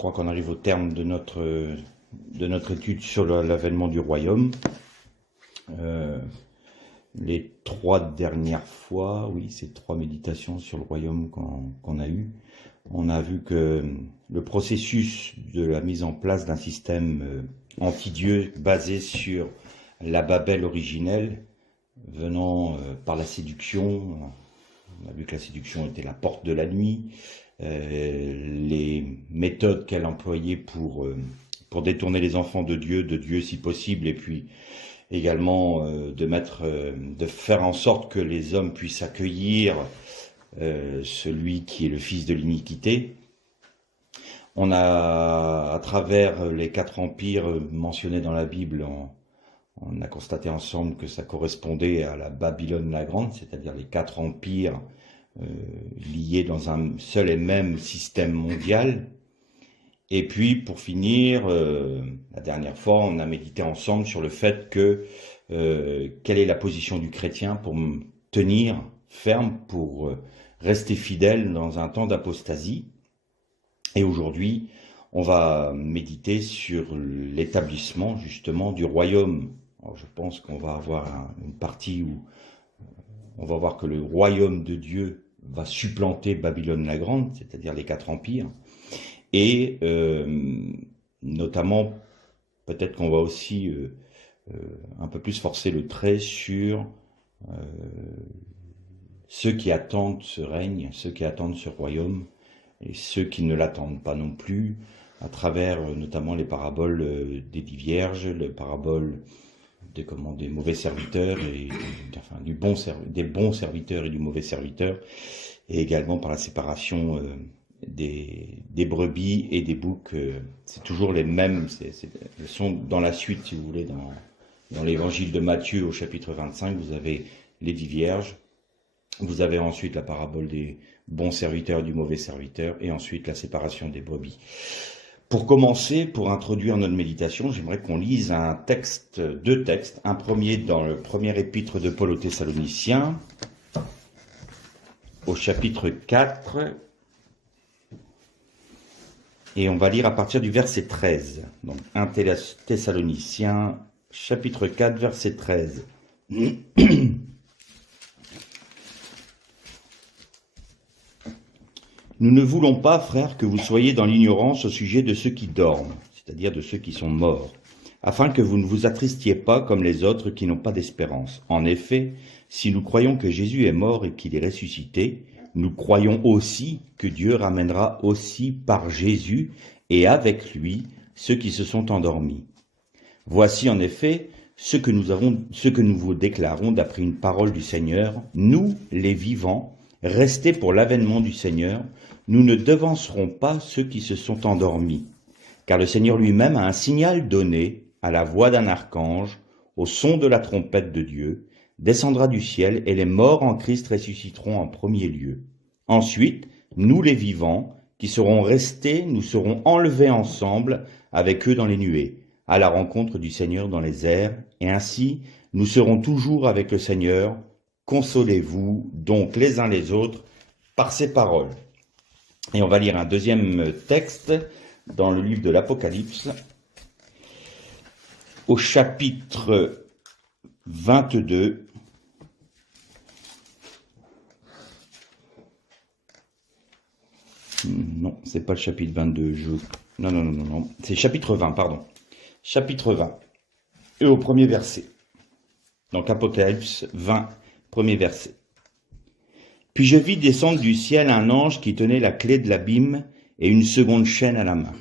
crois qu'on arrive au terme de notre étude sur l'avènement du royaume. Les 3 dernières fois, oui, ces 3 méditations sur le royaume qu'on a eues, on a vu que le processus de la mise en place d'un système anti-Dieu basé sur la Babel originelle, venant par la séduction, on a vu que la séduction était la porte de la nuit, les méthodes qu'elle employait pour détourner les enfants de Dieu si possible, et puis également de faire en sorte que les hommes puissent accueillir celui qui est le fils de l'iniquité. On a, à travers les 4 empires mentionnés dans la Bible, on a constaté ensemble que ça correspondait à la Babylone la Grande, c'est-à-dire les 4 empires liés dans un seul et même système mondial. Et puis, pour finir, la dernière fois, on a médité ensemble sur le fait que quelle est la position du chrétien pour tenir ferme, pour rester fidèle dans un temps d'apostasie. Et aujourd'hui, on va méditer sur l'établissement justement du royaume. Alors, je pense qu'on va avoir une partie où on va voir que le royaume de Dieu va supplanter Babylone la Grande, c'est-à-dire les 4 empires. Et notamment, peut-être qu'on va aussi un peu plus forcer le trait sur ceux qui attendent ce règne, ceux qui attendent ce royaume, et ceux qui ne l'attendent pas non plus, à travers notamment les paraboles des 10 vierges, les paraboles des mauvais serviteurs, des bons serviteurs et du mauvais serviteur, et également par la séparation des brebis et des boucs. C'est toujours les mêmes, elles sont dans la suite, si vous voulez, dans l'évangile de Matthieu au chapitre 25, vous avez les 10 vierges, vous avez ensuite la parabole des bons serviteurs et du mauvais serviteur, et ensuite la séparation des brebis. Pour commencer, pour introduire notre méditation, j'aimerais qu'on lise deux textes, un premier dans le premier épître de Paul aux Thessaloniciens, au chapitre 4, et on va lire à partir du verset 13. Donc 1 Thessaloniciens, chapitre 4, verset 13. Nous ne voulons pas, frères, que vous soyez dans l'ignorance au sujet de ceux qui dorment, c'est-à-dire de ceux qui sont morts, afin que vous ne vous attristiez pas comme les autres qui n'ont pas d'espérance. En effet, si nous croyons que Jésus est mort et qu'il est ressuscité, nous croyons aussi que Dieu ramènera aussi par Jésus et avec lui ceux qui se sont endormis. Voici en effet ce que nous vous déclarons d'après une parole du Seigneur, nous, les vivants, restés pour l'avènement du Seigneur, nous ne devancerons pas ceux qui se sont endormis, car le Seigneur lui-même a un signal donné à la voix d'un archange, au son de la trompette de Dieu, descendra du ciel, et les morts en Christ ressusciteront en premier lieu. Ensuite, nous les vivants, qui serons restés, nous serons enlevés ensemble avec eux dans les nuées, à la rencontre du Seigneur dans les airs, et ainsi nous serons toujours avec le Seigneur. Consolez-vous donc les uns les autres par ces paroles. Et on va lire un deuxième texte dans le livre de l'Apocalypse, au chapitre 22. Non, c'est pas le chapitre 22. Non. C'est chapitre 20, pardon. Chapitre 20. Et au premier verset. Donc Apocalypse 20, premier verset. Puis je vis descendre du ciel un ange qui tenait la clé de l'abîme et une seconde chaîne à la main.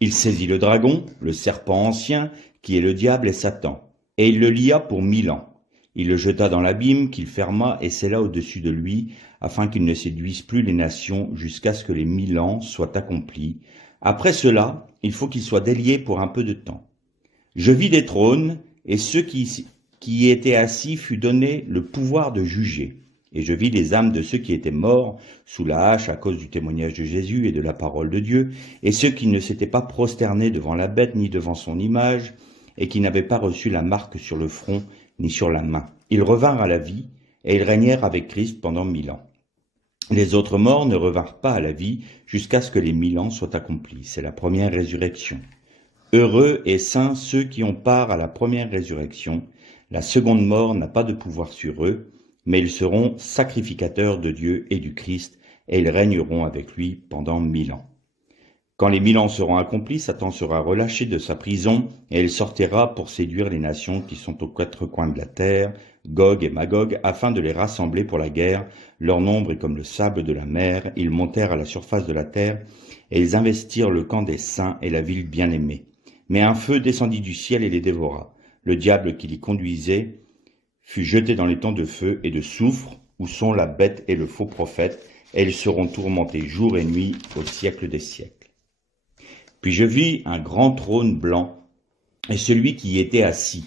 Il saisit le dragon, le serpent ancien, qui est le diable et Satan, et il le lia pour 1000 ans. Il le jeta dans l'abîme qu'il ferma et scella au-dessus de lui, afin qu'il ne séduise plus les nations jusqu'à ce que les 1000 ans soient accomplis. Après cela, il faut qu'il soit délié pour un peu de temps. Je vis des trônes, et ceux qui y étaient assis fut donné le pouvoir de juger. Et je vis les âmes de ceux qui étaient morts sous la hache à cause du témoignage de Jésus et de la parole de Dieu, et ceux qui ne s'étaient pas prosternés devant la bête ni devant son image, et qui n'avaient pas reçu la marque sur le front ni sur la main. Ils revinrent à la vie, et ils régnèrent avec Christ pendant 1000 ans. Les autres morts ne revinrent pas à la vie jusqu'à ce que les 1000 ans soient accomplis. C'est la première résurrection. Heureux et saints ceux qui ont part à la première résurrection. La seconde mort n'a pas de pouvoir sur eux, mais ils seront sacrificateurs de Dieu et du Christ, et ils régneront avec lui pendant 1000 ans. Quand les 1000 ans seront accomplis, Satan sera relâché de sa prison, et il sortira pour séduire les nations qui sont aux quatre coins de la terre, Gog et Magog, afin de les rassembler pour la guerre. Leur nombre est comme le sable de la mer. Ils montèrent à la surface de la terre, et ils investirent le camp des saints et la ville bien-aimée. Mais un feu descendit du ciel et les dévora. Le diable qui les conduisait fut jeté dans les temps de feu et de soufre, où sont la bête et le faux prophète, et ils seront tourmentés jour et nuit au siècle des siècles. Puis je vis un grand trône blanc, et celui qui y était assis.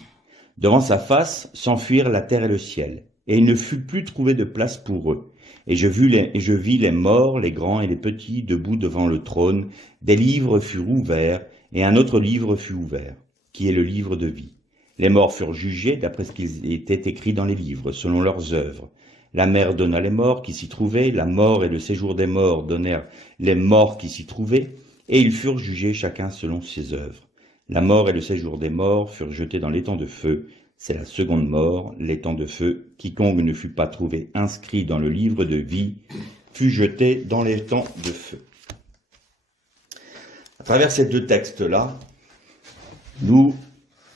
Devant sa face s'enfuirent la terre et le ciel, et il ne fut plus trouvé de place pour eux. Et je vis les morts, les grands et les petits, debout devant le trône. Des livres furent ouverts, et un autre livre fut ouvert, qui est le livre de vie. Les morts furent jugés d'après ce qui était écrit dans les livres, selon leurs œuvres. La mer donna les morts qui s'y trouvaient, la mort et le séjour des morts donnèrent les morts qui s'y trouvaient, et ils furent jugés chacun selon ses œuvres. La mort et le séjour des morts furent jetés dans l'étang de feu. C'est la seconde mort, l'étang de feu. Quiconque ne fut pas trouvé inscrit dans le livre de vie fut jeté dans l'étang de feu. À travers ces deux textes-là, nous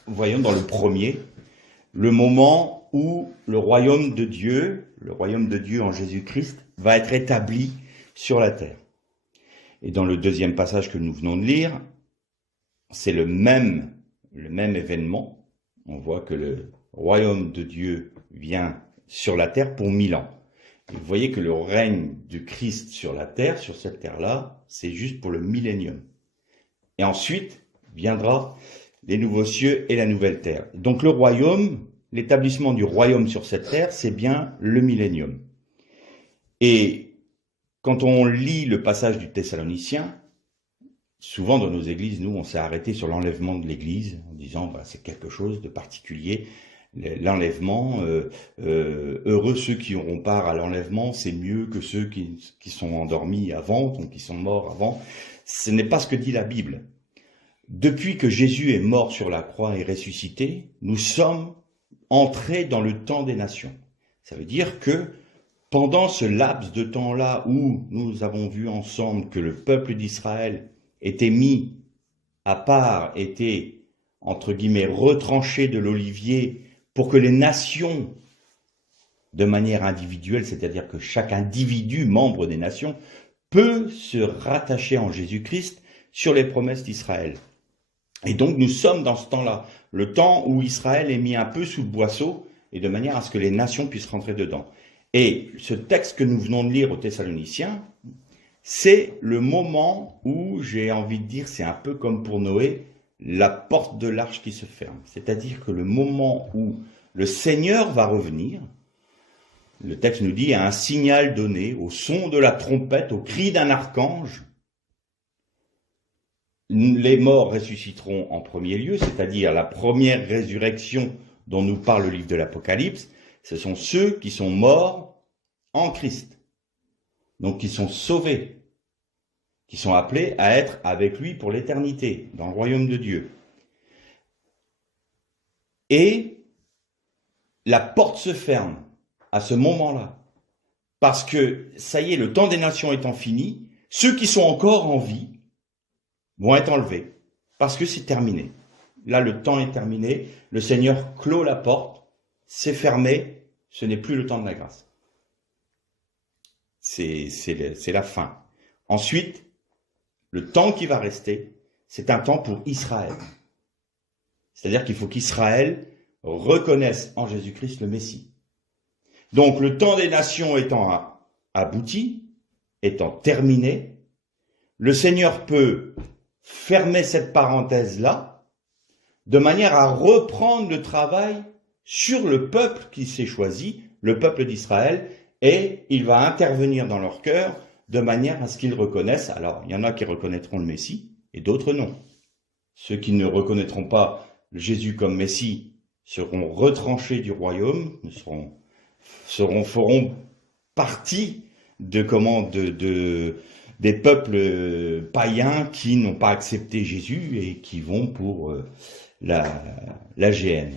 voyons dans le premier le moment où le royaume de Dieu en Jésus-Christ, va être établi sur la terre. Et dans le deuxième passage que nous venons de lire, c'est le même événement. On voit que le royaume de Dieu vient sur la terre pour 1000 ans. Et vous voyez que le règne du Christ sur la terre, sur cette terre-là, c'est juste pour le millénium. Et ensuite viendra les nouveaux cieux et la nouvelle terre. Donc le royaume, l'établissement du royaume sur cette terre, c'est bien le millénium. Et quand on lit le passage du Thessaloniciens, souvent dans nos églises, nous, on s'est arrêté sur l'enlèvement de l'église, en disant c'est quelque chose de particulier. L'enlèvement, heureux ceux qui auront part à l'enlèvement, c'est mieux que ceux qui sont endormis avant, donc qui sont morts avant. Ce n'est pas ce que dit la Bible. Depuis que Jésus est mort sur la croix et ressuscité, nous sommes entrés dans le temps des nations. Ça veut dire que pendant ce laps de temps-là où nous avons vu ensemble que le peuple d'Israël était mis à part, était, entre guillemets, retranché de l'olivier pour que les nations, de manière individuelle, c'est-à-dire que chaque individu, membre des nations, peut se rattacher en Jésus-Christ sur les promesses d'Israël. Et donc nous sommes dans ce temps-là, le temps où Israël est mis un peu sous le boisseau, et de manière à ce que les nations puissent rentrer dedans. Et ce texte que nous venons de lire aux Thessaloniciens, c'est le moment où, j'ai envie de dire, c'est un peu comme pour Noé, la porte de l'arche qui se ferme. C'est-à-dire que le moment où le Seigneur va revenir, le texte nous dit, à un signal donné, au son de la trompette, au cri d'un archange, les morts ressusciteront en premier lieu, c'est-à-dire la première résurrection dont nous parle le livre de l'Apocalypse, ce sont ceux qui sont morts en Christ, donc qui sont sauvés, qui sont appelés à être avec lui pour l'éternité, dans le royaume de Dieu. Et la porte se ferme à ce moment-là, parce que, ça y est, le temps des nations étant fini, ceux qui sont encore en vie vont être enlevés, parce que c'est terminé. Là, le temps est terminé, le Seigneur clôt la porte, c'est fermé, ce n'est plus le temps de la grâce. C'est la fin. Ensuite, le temps qui va rester, c'est un temps pour Israël. C'est-à-dire qu'il faut qu'Israël reconnaisse en Jésus-Christ le Messie. Donc, le temps des nations étant abouti, étant terminé, le Seigneur peut fermer cette parenthèse-là, de manière à reprendre le travail sur le peuple qui s'est choisi, le peuple d'Israël, et il va intervenir dans leur cœur de manière à ce qu'ils reconnaissent. Alors, il y en a qui reconnaîtront le Messie, et d'autres non. Ceux qui ne reconnaîtront pas Jésus comme Messie seront retranchés du royaume, feront partie des peuples païens qui n'ont pas accepté Jésus et qui vont pour la géhenne.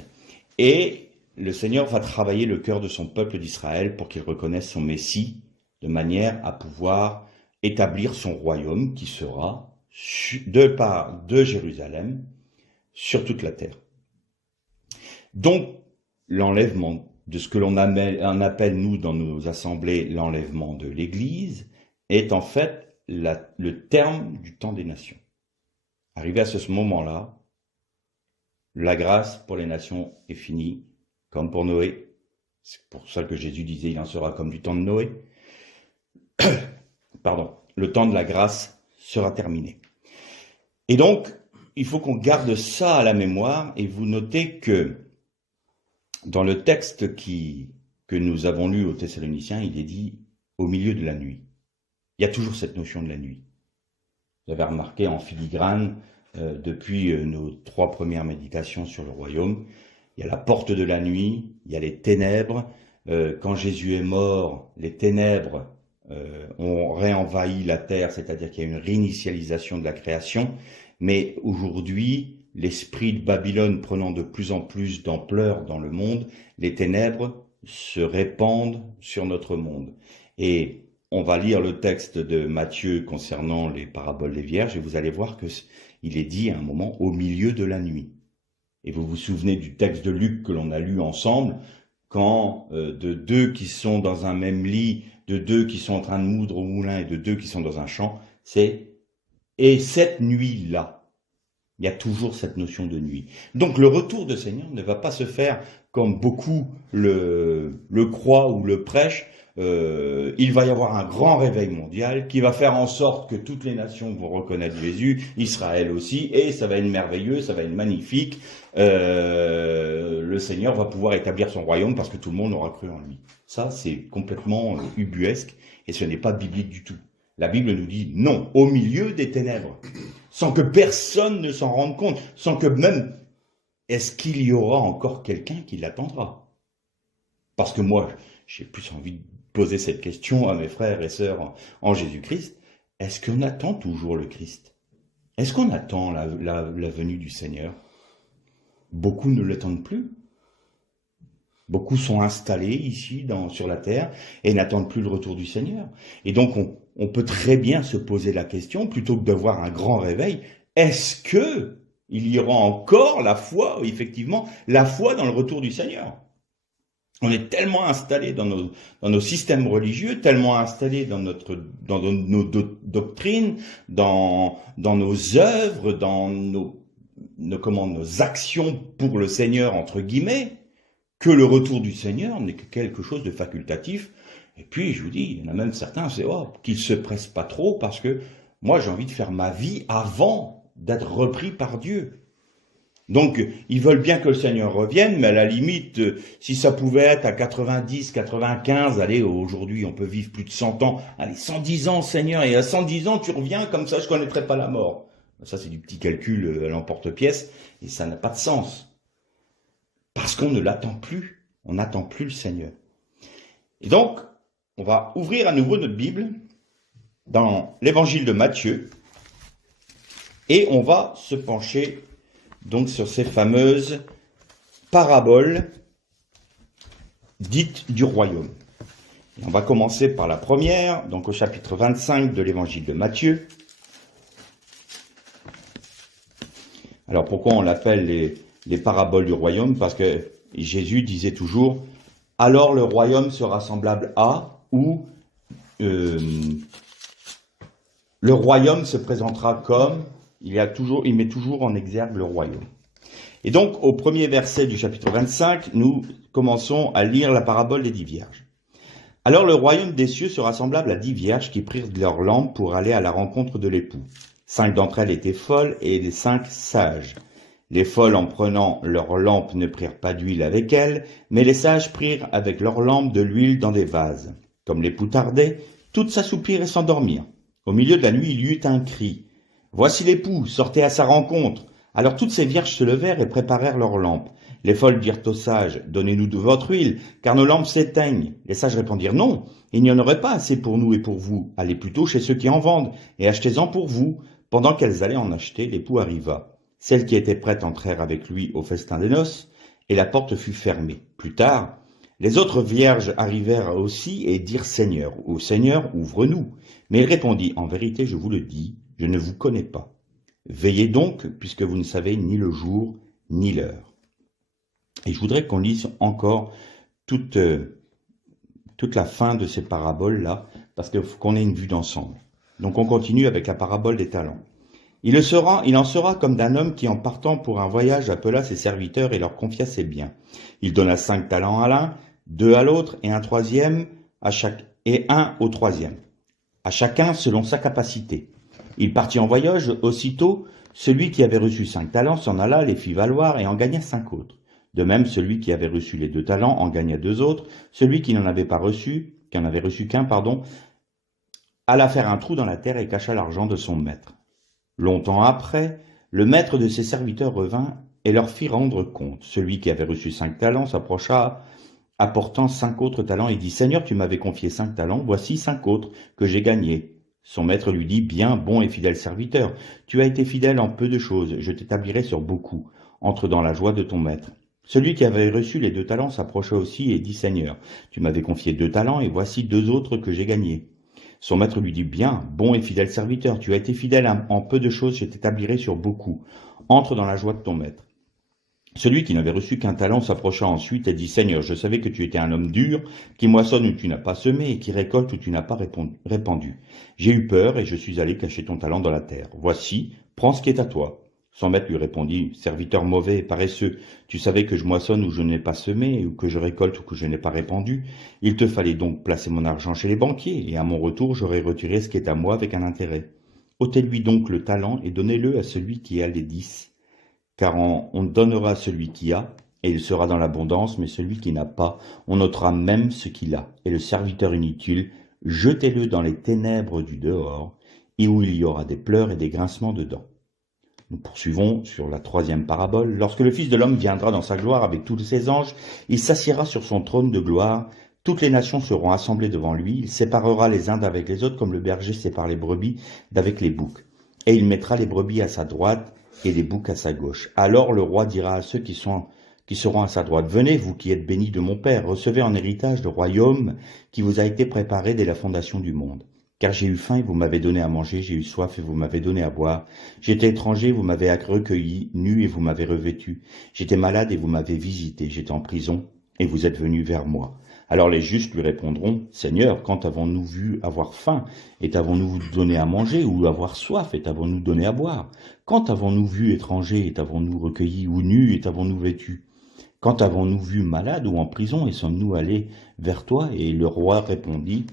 Et le Seigneur va travailler le cœur de son peuple d'Israël pour qu'il reconnaisse son Messie de manière à pouvoir établir son royaume qui sera de part de Jérusalem sur toute la terre. Donc, l'enlèvement de ce que l'on appelle, nous, dans nos assemblées, l'enlèvement de l'Église, est en fait le terme du temps des nations. Arrivé à ce moment-là, la grâce pour les nations est finie, comme pour Noé. C'est pour ça que Jésus disait, il en sera comme du temps de Noé. Pardon, le temps de la grâce sera terminé. Et donc, il faut qu'on garde ça à la mémoire, et vous notez que dans le texte que nous avons lu aux Thessaloniciens, il est dit au milieu de la nuit. Il y a toujours cette notion de la nuit. Vous avez remarqué en filigrane, depuis nos 3 premières méditations sur le royaume, il y a la porte de la nuit, il y a les ténèbres. Quand Jésus est mort, les ténèbres ont réenvahi la terre, c'est-à-dire qu'il y a une réinitialisation de la création. Mais aujourd'hui, l'esprit de Babylone prenant de plus en plus d'ampleur dans le monde, les ténèbres se répandent sur notre monde. Et on va lire le texte de Matthieu concernant les paraboles des vierges, et vous allez voir qu'il est dit à un moment au milieu de la nuit. Et vous vous souvenez du texte de Luc que l'on a lu ensemble, quand de 2 qui sont dans un même lit, de 2 qui sont en train de moudre au moulin et de 2 qui sont dans un champ, c'est « et cette nuit-là ». Il y a toujours cette notion de nuit. Donc le retour du Seigneur ne va pas se faire comme beaucoup le croient ou le prêchent. Il va y avoir un grand réveil mondial qui va faire en sorte que toutes les nations vont reconnaître Jésus, Israël aussi, et ça va être merveilleux, ça va être magnifique. Le Seigneur va pouvoir établir son royaume parce que tout le monde aura cru en lui. Ça, c'est complètement ubuesque et ce n'est pas biblique du tout. La Bible nous dit non, au milieu des ténèbres, sans que personne ne s'en rende compte, sans que même, est-ce qu'il y aura encore quelqu'un qui l'attendra? Parce que moi, j'ai plus envie de poser cette question à mes frères et sœurs en Jésus-Christ. Est-ce qu'on attend toujours le Christ? Est-ce qu'on attend la venue du Seigneur? Beaucoup ne l'attendent plus. Beaucoup sont installés ici sur la terre et n'attendent plus le retour du Seigneur. Et donc on peut très bien se poser la question, plutôt que d'avoir un grand réveil, est-ce que il y aura encore la foi, effectivement, la foi dans le retour du Seigneur? On est tellement installés dans nos systèmes religieux, tellement installés dans nos doctrines, dans nos œuvres, dans nos actions pour le Seigneur, entre guillemets, que le retour du Seigneur n'est que quelque chose de facultatif. Et puis, je vous dis, il y en a même certains, c'est qu'ils se pressent pas trop, parce que moi, j'ai envie de faire ma vie avant d'être repris par Dieu. Donc, ils veulent bien que le Seigneur revienne, mais à la limite, si ça pouvait être à 90, 95, allez, aujourd'hui, on peut vivre plus de 100 ans, allez, 110 ans, Seigneur, et à 110 ans, tu reviens, comme ça, je connaîtrai pas la mort. Ça, c'est du petit calcul à l'emporte-pièce, et ça n'a pas de sens. Parce qu'on ne l'attend plus, on n'attend plus le Seigneur. Et donc, on va ouvrir à nouveau notre Bible dans l'évangile de Matthieu, et on va se pencher donc sur ces fameuses paraboles dites du royaume. Et on va commencer par la première, donc au chapitre 25 de l'évangile de Matthieu. Alors pourquoi on l'appelle les paraboles du royaume? Parce que Jésus disait toujours « Alors le royaume sera semblable à » ou le royaume se présentera comme, il met toujours en exergue le royaume. Et donc, au premier verset du chapitre 25, nous commençons à lire la parabole des 10 vierges. « Alors le royaume des cieux sera semblable à 10 vierges qui prirent leurs lampes pour aller à la rencontre de l'époux. 5 d'entre elles étaient folles et les 5 sages. Les folles, en prenant leurs lampes, ne prirent pas d'huile avec elles, mais les sages prirent avec leurs lampes de l'huile dans des vases. Comme l'époux tardait, toutes s'assoupirent et s'endormirent. Au milieu de la nuit, il y eut un cri. « Voici l'époux, sortez à sa rencontre !» Alors toutes ces vierges se levèrent et préparèrent leurs lampes. Les folles dirent aux sages, donnez-nous de votre huile, car nos lampes s'éteignent. Les sages répondirent, non, il n'y en aurait pas assez pour nous et pour vous. Allez plutôt chez ceux qui en vendent, et achetez-en pour vous. Pendant qu'elles allaient en acheter, l'époux arriva. Celles qui étaient prêtes entrèrent avec lui au festin des noces, et la porte fut fermée. Plus tard, les autres vierges arrivèrent aussi et dirent, Seigneur, ô Seigneur, ouvre-nous. Mais il répondit, en vérité, je vous le dis, je ne vous connais pas. Veillez donc, puisque vous ne savez ni le jour, ni l'heure. Et je voudrais qu'on lise encore toute la fin de ces paraboles-là, parce qu'on ait une vue d'ensemble. Donc on continue avec la parabole des talents. Il en sera comme d'un homme qui, en partant pour un voyage, appela ses serviteurs et leur confia ses biens. Il donna 5 talents à l'un, 2 à l'autre, et un au troisième, à chacun selon sa capacité. Il partit en voyage, aussitôt, celui qui avait reçu 5 talents s'en alla, les fit valoir et en gagna 5 autres. De même, celui qui avait reçu les 2 talents en gagna 2 autres. Celui qui n'en avait reçu qu'un, alla faire un trou dans la terre et cacha l'argent de son maître. Longtemps après, le maître de ses serviteurs revint et leur fit rendre compte. Celui qui avait reçu 5 talents s'approcha, apportant 5 autres talents, et dit, Seigneur, tu m'avais confié 5 talents, voici 5 autres que j'ai gagnés. Son maître lui dit, bien, bon et fidèle serviteur, tu as été fidèle en peu de choses, je t'établirai sur beaucoup. Entre dans la joie de ton maître. Celui qui avait reçu les 2 talents s'approcha aussi et dit, Seigneur, tu m'avais confié 2 talents, et voici 2 autres que j'ai gagnés. Son maître lui dit, bien, bon et fidèle serviteur, tu as été fidèle en peu de choses, je t'établirai sur beaucoup. Entre dans la joie de ton maître. Celui qui n'avait reçu qu'un talent s'approcha ensuite et dit, Seigneur, je savais que tu étais un homme dur, qui moissonne où tu n'as pas semé et qui récolte où tu n'as pas répandu. J'ai eu peur et je suis allé cacher ton talent dans la terre. Voici, prends ce qui est à toi. Son maître lui répondit, serviteur mauvais et paresseux, tu savais que je moissonne où je n'ai pas semé, ou que je récolte où que je n'ai pas répandu. Il te fallait donc placer mon argent chez les banquiers, et à mon retour j'aurais retiré ce qui est à moi avec un intérêt. Ôtez-lui donc le talent et donnez-le à celui qui a les 10. Car on donnera à celui qui a, et il sera dans l'abondance, mais celui qui n'a pas, on ôtera même ce qu'il a. Et le serviteur inutile, jetez-le dans les ténèbres du dehors, et où il y aura des pleurs et des grincements de dents. Nous poursuivons sur la 3e parabole. Lorsque le Fils de l'homme viendra dans sa gloire avec tous ses anges, il s'assiera sur son trône de gloire. Toutes les nations seront assemblées devant lui. Il séparera les uns d'avec les autres comme le berger sépare les brebis d'avec les boucs. Et il mettra les brebis à sa droite et les boucs à sa gauche. Alors le roi dira à ceux qui seront à sa droite, venez, vous qui êtes bénis de mon Père, recevez en héritage le royaume qui vous a été préparé dès la fondation du monde. Car j'ai eu faim et vous m'avez donné à manger, j'ai eu soif et vous m'avez donné à boire. J'étais étranger, vous m'avez recueilli, nu et vous m'avez revêtu. J'étais malade et vous m'avez visité, j'étais en prison et vous êtes venu vers moi. Alors les justes lui répondront, Seigneur, quand avons-nous vu avoir faim et t'avons-nous donné à manger, ou avoir soif et t'avons-nous donné à boire? Quand avons-nous vu étranger et t'avons-nous recueilli, ou nu et t'avons-nous vêtu? Quand avons-nous vu malade ou en prison et sommes-nous allés vers toi? Et le roi répondit,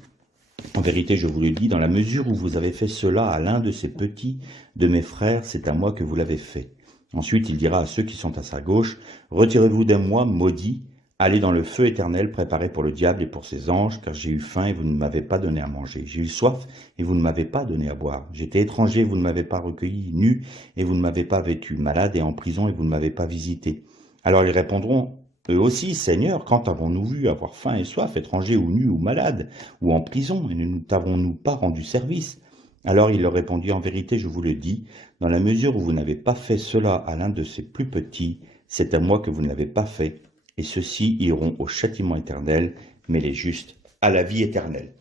en vérité, je vous le dis, dans la mesure où vous avez fait cela à l'un de ces petits de mes frères, c'est à moi que vous l'avez fait. Ensuite, il dira à ceux qui sont à sa gauche, retirez-vous de moi, maudits, allez dans le feu éternel préparé pour le diable et pour ses anges, car j'ai eu faim et vous ne m'avez pas donné à manger. J'ai eu soif et vous ne m'avez pas donné à boire. J'étais étranger et vous ne m'avez pas recueilli, nu et vous ne m'avez pas vêtu, malade et en prison et vous ne m'avez pas visité. Alors ils répondront, eux aussi, Seigneur, quand avons-nous vu avoir faim et soif, étrangers ou nus ou malades, ou en prison, et ne t'avons-nous pas rendu service? Alors il leur répondit, en vérité, je vous le dis, dans la mesure où vous n'avez pas fait cela à l'un de ces plus petits, c'est à moi que vous ne l'avez pas fait, et ceux-ci iront au châtiment éternel, mais les justes à la vie éternelle.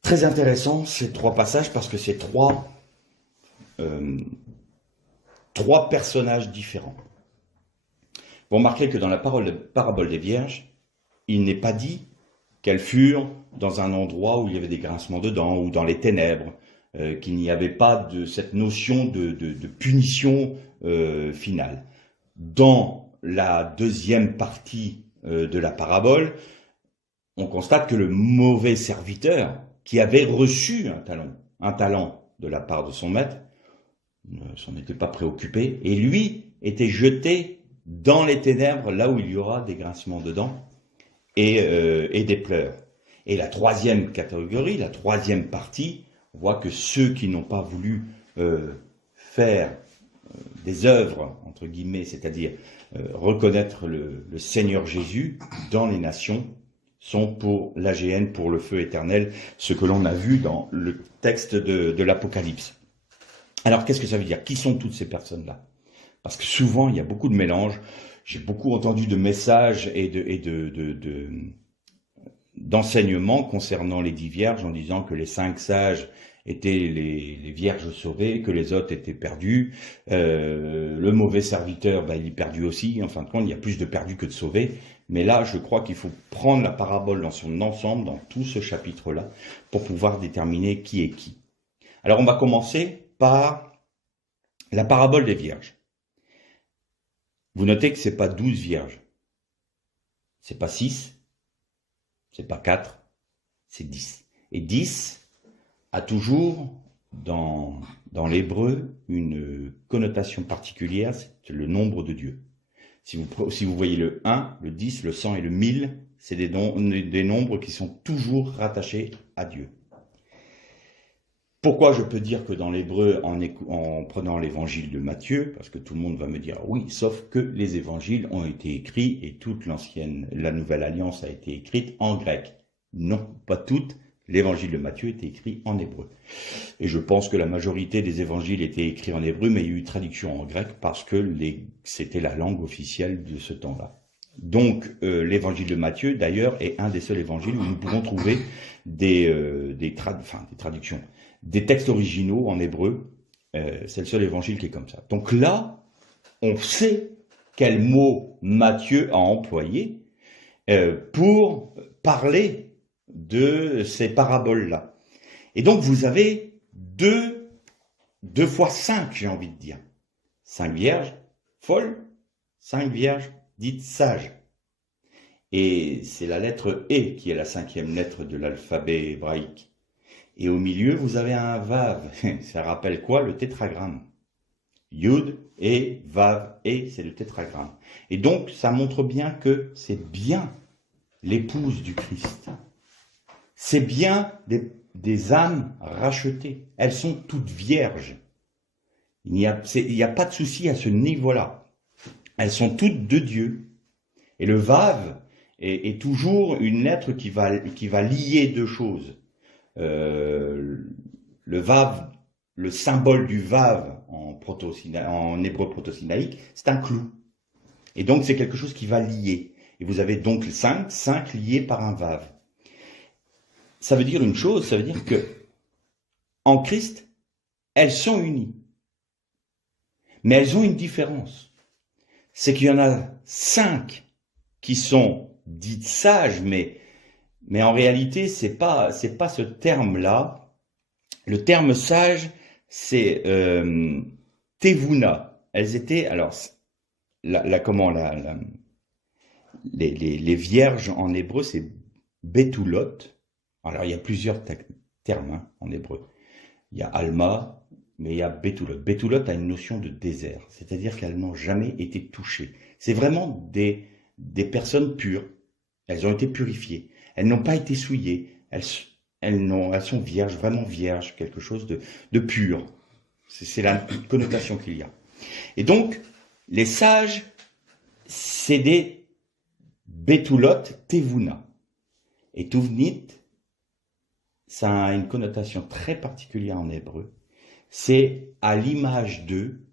Très intéressant ces 3 passages, parce que c'est trois personnages différents. Vous remarquez que dans la parabole des Vierges, il n'est pas dit qu'elles furent dans un endroit où il y avait des grincements de dents ou dans les ténèbres, qu'il n'y avait pas de cette notion de punition finale. Dans la 2e partie de la parabole, on constate que le mauvais serviteur qui avait reçu un talent de la part de son maître, ne s'en était pas préoccupé, et lui était jeté dans les ténèbres, là où il y aura des grincements de dents et des pleurs. Et la 3e catégorie, la 3e partie, on voit que ceux qui n'ont pas voulu faire des œuvres, entre guillemets, c'est-à-dire reconnaître le Seigneur Jésus dans les nations sont pour l'AGN, pour le feu éternel, ce que l'on a vu dans le texte de l'Apocalypse. Alors, qu'est-ce que ça veut dire? Qui sont toutes ces personnes-là? Parce que souvent, il y a beaucoup de mélanges. J'ai beaucoup entendu de messages et d'enseignements concernant les 10 vierges en disant que les 5 sages étaient les vierges sauvées, que les autres étaient perdus. Le mauvais serviteur, il est perdu aussi. En fin de compte, il y a plus de perdus que de sauvés. Mais là, je crois qu'il faut prendre la parabole dans son ensemble, dans tout ce chapitre-là, pour pouvoir déterminer qui est qui. Alors, on va commencer par la parabole des vierges. Vous notez que c'est pas 12 vierges. C'est pas 6. C'est pas 4. C'est 10. Et 10 a toujours, dans l'hébreu, une connotation particulière, c'est le nombre de Dieu. Si vous voyez le 1, le 10, le 100 et le 1000, c'est des nombres qui sont toujours rattachés à Dieu. Pourquoi je peux dire que dans l'hébreu, en prenant l'évangile de Matthieu, parce que tout le monde va me dire oui, sauf que les évangiles ont été écrits et toute la Nouvelle Alliance a été écrite en grec. Non, pas toutes. L'évangile de Matthieu était écrit en hébreu. Et je pense que la majorité des évangiles étaient écrits en hébreu, mais il y a eu traduction en grec parce que c'était la langue officielle de ce temps-là. Donc, l'évangile de Matthieu, d'ailleurs, est un des seuls évangiles où nous pouvons trouver des traductions, des textes originaux en hébreu. C'est le seul évangile qui est comme ça. Donc là, on sait quel mot Matthieu a employé pour parler de ces paraboles-là. Et donc, vous avez deux fois 5, j'ai envie de dire. 5 vierges folles, 5 vierges dites sages. Et c'est la lettre E qui est la 5e lettre de l'alphabet hébraïque. Et au milieu, vous avez un Vav. Ça rappelle quoi? Le tétragramme. Yud et Vav, et c'est le tétragramme. Et donc, ça montre bien que c'est bien l'épouse du Christ. C'est bien des âmes rachetées. Elles sont toutes vierges. Il n'y a pas de souci à ce niveau-là. Elles sont toutes de Dieu. Et le Vav est toujours une lettre qui va lier deux choses. Le Vav, le symbole du Vav en hébreu proto-sinaïque, c'est un clou. Et donc c'est quelque chose qui va lier. Et vous avez donc 5 liés par un Vav. Ça veut dire une chose, ça veut dire que en Christ, elles sont unies. Mais elles ont une différence. C'est qu'il y en a 5 qui sont dites sages, mais en réalité, c'est pas ce terme-là. Le terme sage, c'est tevuna. Elles étaient, alors, les vierges en hébreu, c'est betulot. Alors, il y a plusieurs termes en hébreu. Il y a Alma, mais il y a Betulot. Betulot a une notion de désert, c'est-à-dire qu'elles n'ont jamais été touchées. C'est vraiment des personnes pures. Elles ont été purifiées. Elles n'ont pas été souillées. Elles sont vierges, vraiment vierges, quelque chose de pur. C'est la connotation qu'il y a. Et donc, les sages, c'est des Betulot Tevuna. Et Tuvnit, ça a une connotation très particulière en hébreu. C'est à l'image d'eux.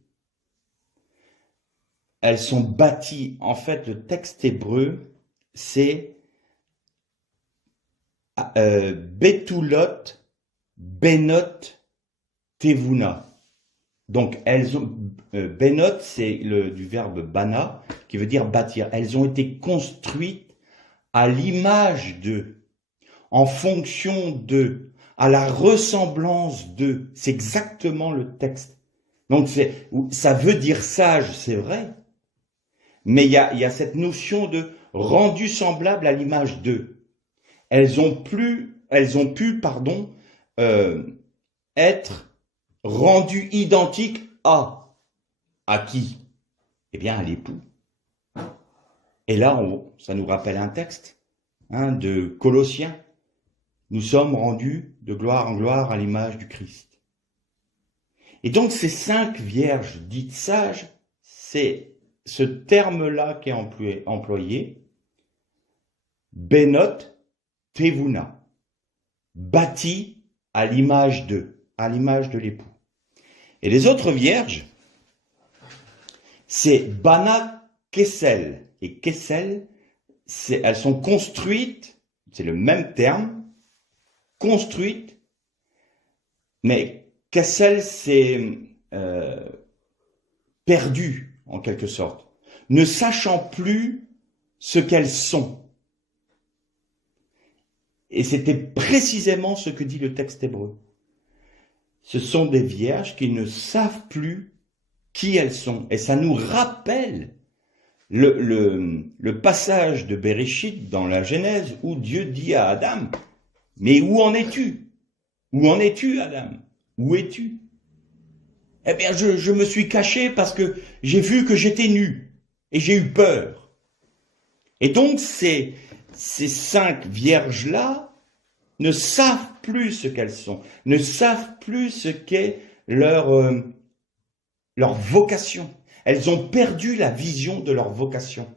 Elles sont bâties. En fait, le texte hébreu, c'est Betulot, Benot, Tevuna. Donc, elles ont Benot, c'est du verbe bana, qui veut dire bâtir. Elles ont été construites à l'image d'eux, en fonction d'eux, à la ressemblance d'eux. C'est exactement le texte. Donc, ça veut dire sage, c'est vrai, mais il y a cette notion de rendu semblable à l'image d'eux. Elles ont pu, être rendues identiques à qui? Eh bien, à l'époux. Et là, ça nous rappelle un texte de Colossiens. Nous sommes rendus de gloire en gloire à l'image du Christ. Et donc, ces 5 vierges dites sages, c'est ce terme-là qui est employé, Benot Tevuna, bâti à l'image de l'époux. Et les autres vierges, c'est Bana Kessel. Et Kessel, elles sont construites, c'est le même terme, construites, mais Kessel, c'est perdu, en quelque sorte, ne sachant plus ce qu'elles sont. Et c'était précisément ce que dit le texte hébreu. Ce sont des vierges qui ne savent plus qui elles sont. Et ça nous rappelle le passage de Bereshit dans la Genèse où Dieu dit à Adam, « Mais où en es-tu? Où en es-tu, Adam? Où es-tu » Eh bien, je me suis caché parce que j'ai vu que j'étais nu et j'ai eu peur. Et donc, ces 5 vierges-là ne savent plus ce qu'elles sont, ne savent plus ce qu'est leur vocation. Elles ont perdu la vision de leur vocation.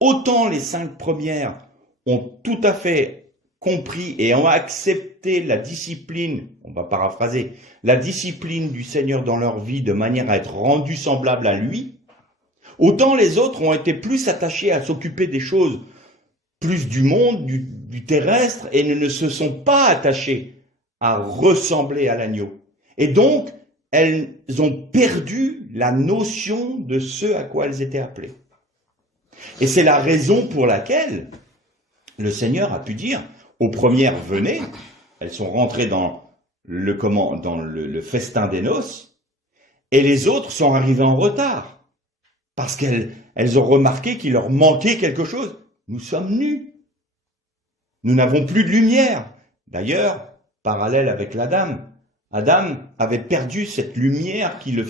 Autant les 5 premières ont tout à fait compris et ont accepté la discipline, on va paraphraser, la discipline du Seigneur dans leur vie de manière à être rendus semblables à lui, autant les autres ont été plus attachés à s'occuper des choses plus du monde, du terrestre, et ne se sont pas attachés à ressembler à l'agneau. Et donc, elles ont perdu la notion de ce à quoi elles étaient appelées. Et c'est la raison pour laquelle le Seigneur a pu dire aux premières, venez, elles sont rentrées dans le festin des noces, et les autres sont arrivées en retard, parce qu'elles ont remarqué qu'il leur manquait quelque chose. Nous sommes nus. Nous n'avons plus de lumière. D'ailleurs, parallèle avec l'Adam, Adam avait perdu cette lumière qui lui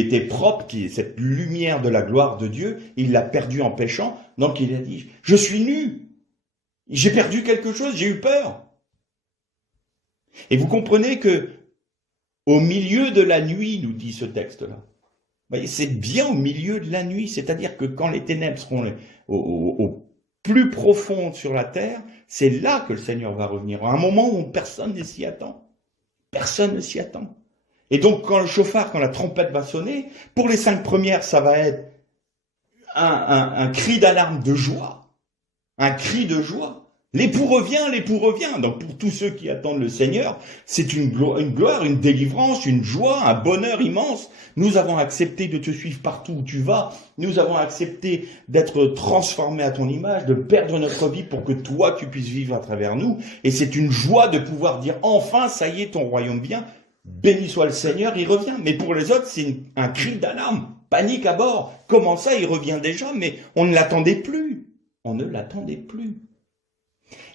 était propre, cette lumière de la gloire de Dieu. Il l'a perdue en péchant. Donc il a dit, je suis nu. J'ai perdu quelque chose, j'ai eu peur. Et vous comprenez que au milieu de la nuit, nous dit ce texte-là, c'est bien au milieu de la nuit, c'est-à-dire que quand les ténèbres seront au plus profond sur la terre, c'est là que le Seigneur va revenir, à un moment où personne ne s'y attend. Personne ne s'y attend. Et donc quand le chauffard, quand la trompette va sonner, pour les 5 premières, ça va être un cri d'alarme de joie, un cri de joie. L'époux revient, l'époux revient. Donc pour tous ceux qui attendent le Seigneur, c'est une gloire, une délivrance, une joie, un bonheur immense. Nous avons accepté de te suivre partout où tu vas. Nous avons accepté d'être transformés à ton image, de perdre notre vie pour que toi tu puisses vivre à travers nous. Et c'est une joie de pouvoir dire enfin, ça y est, ton royaume vient. Béni soit le Seigneur, il revient. Mais pour les autres, c'est un cri d'alarme, panique à bord. Comment ça, il revient déjà? Mais on ne l'attendait plus. On ne l'attendait plus.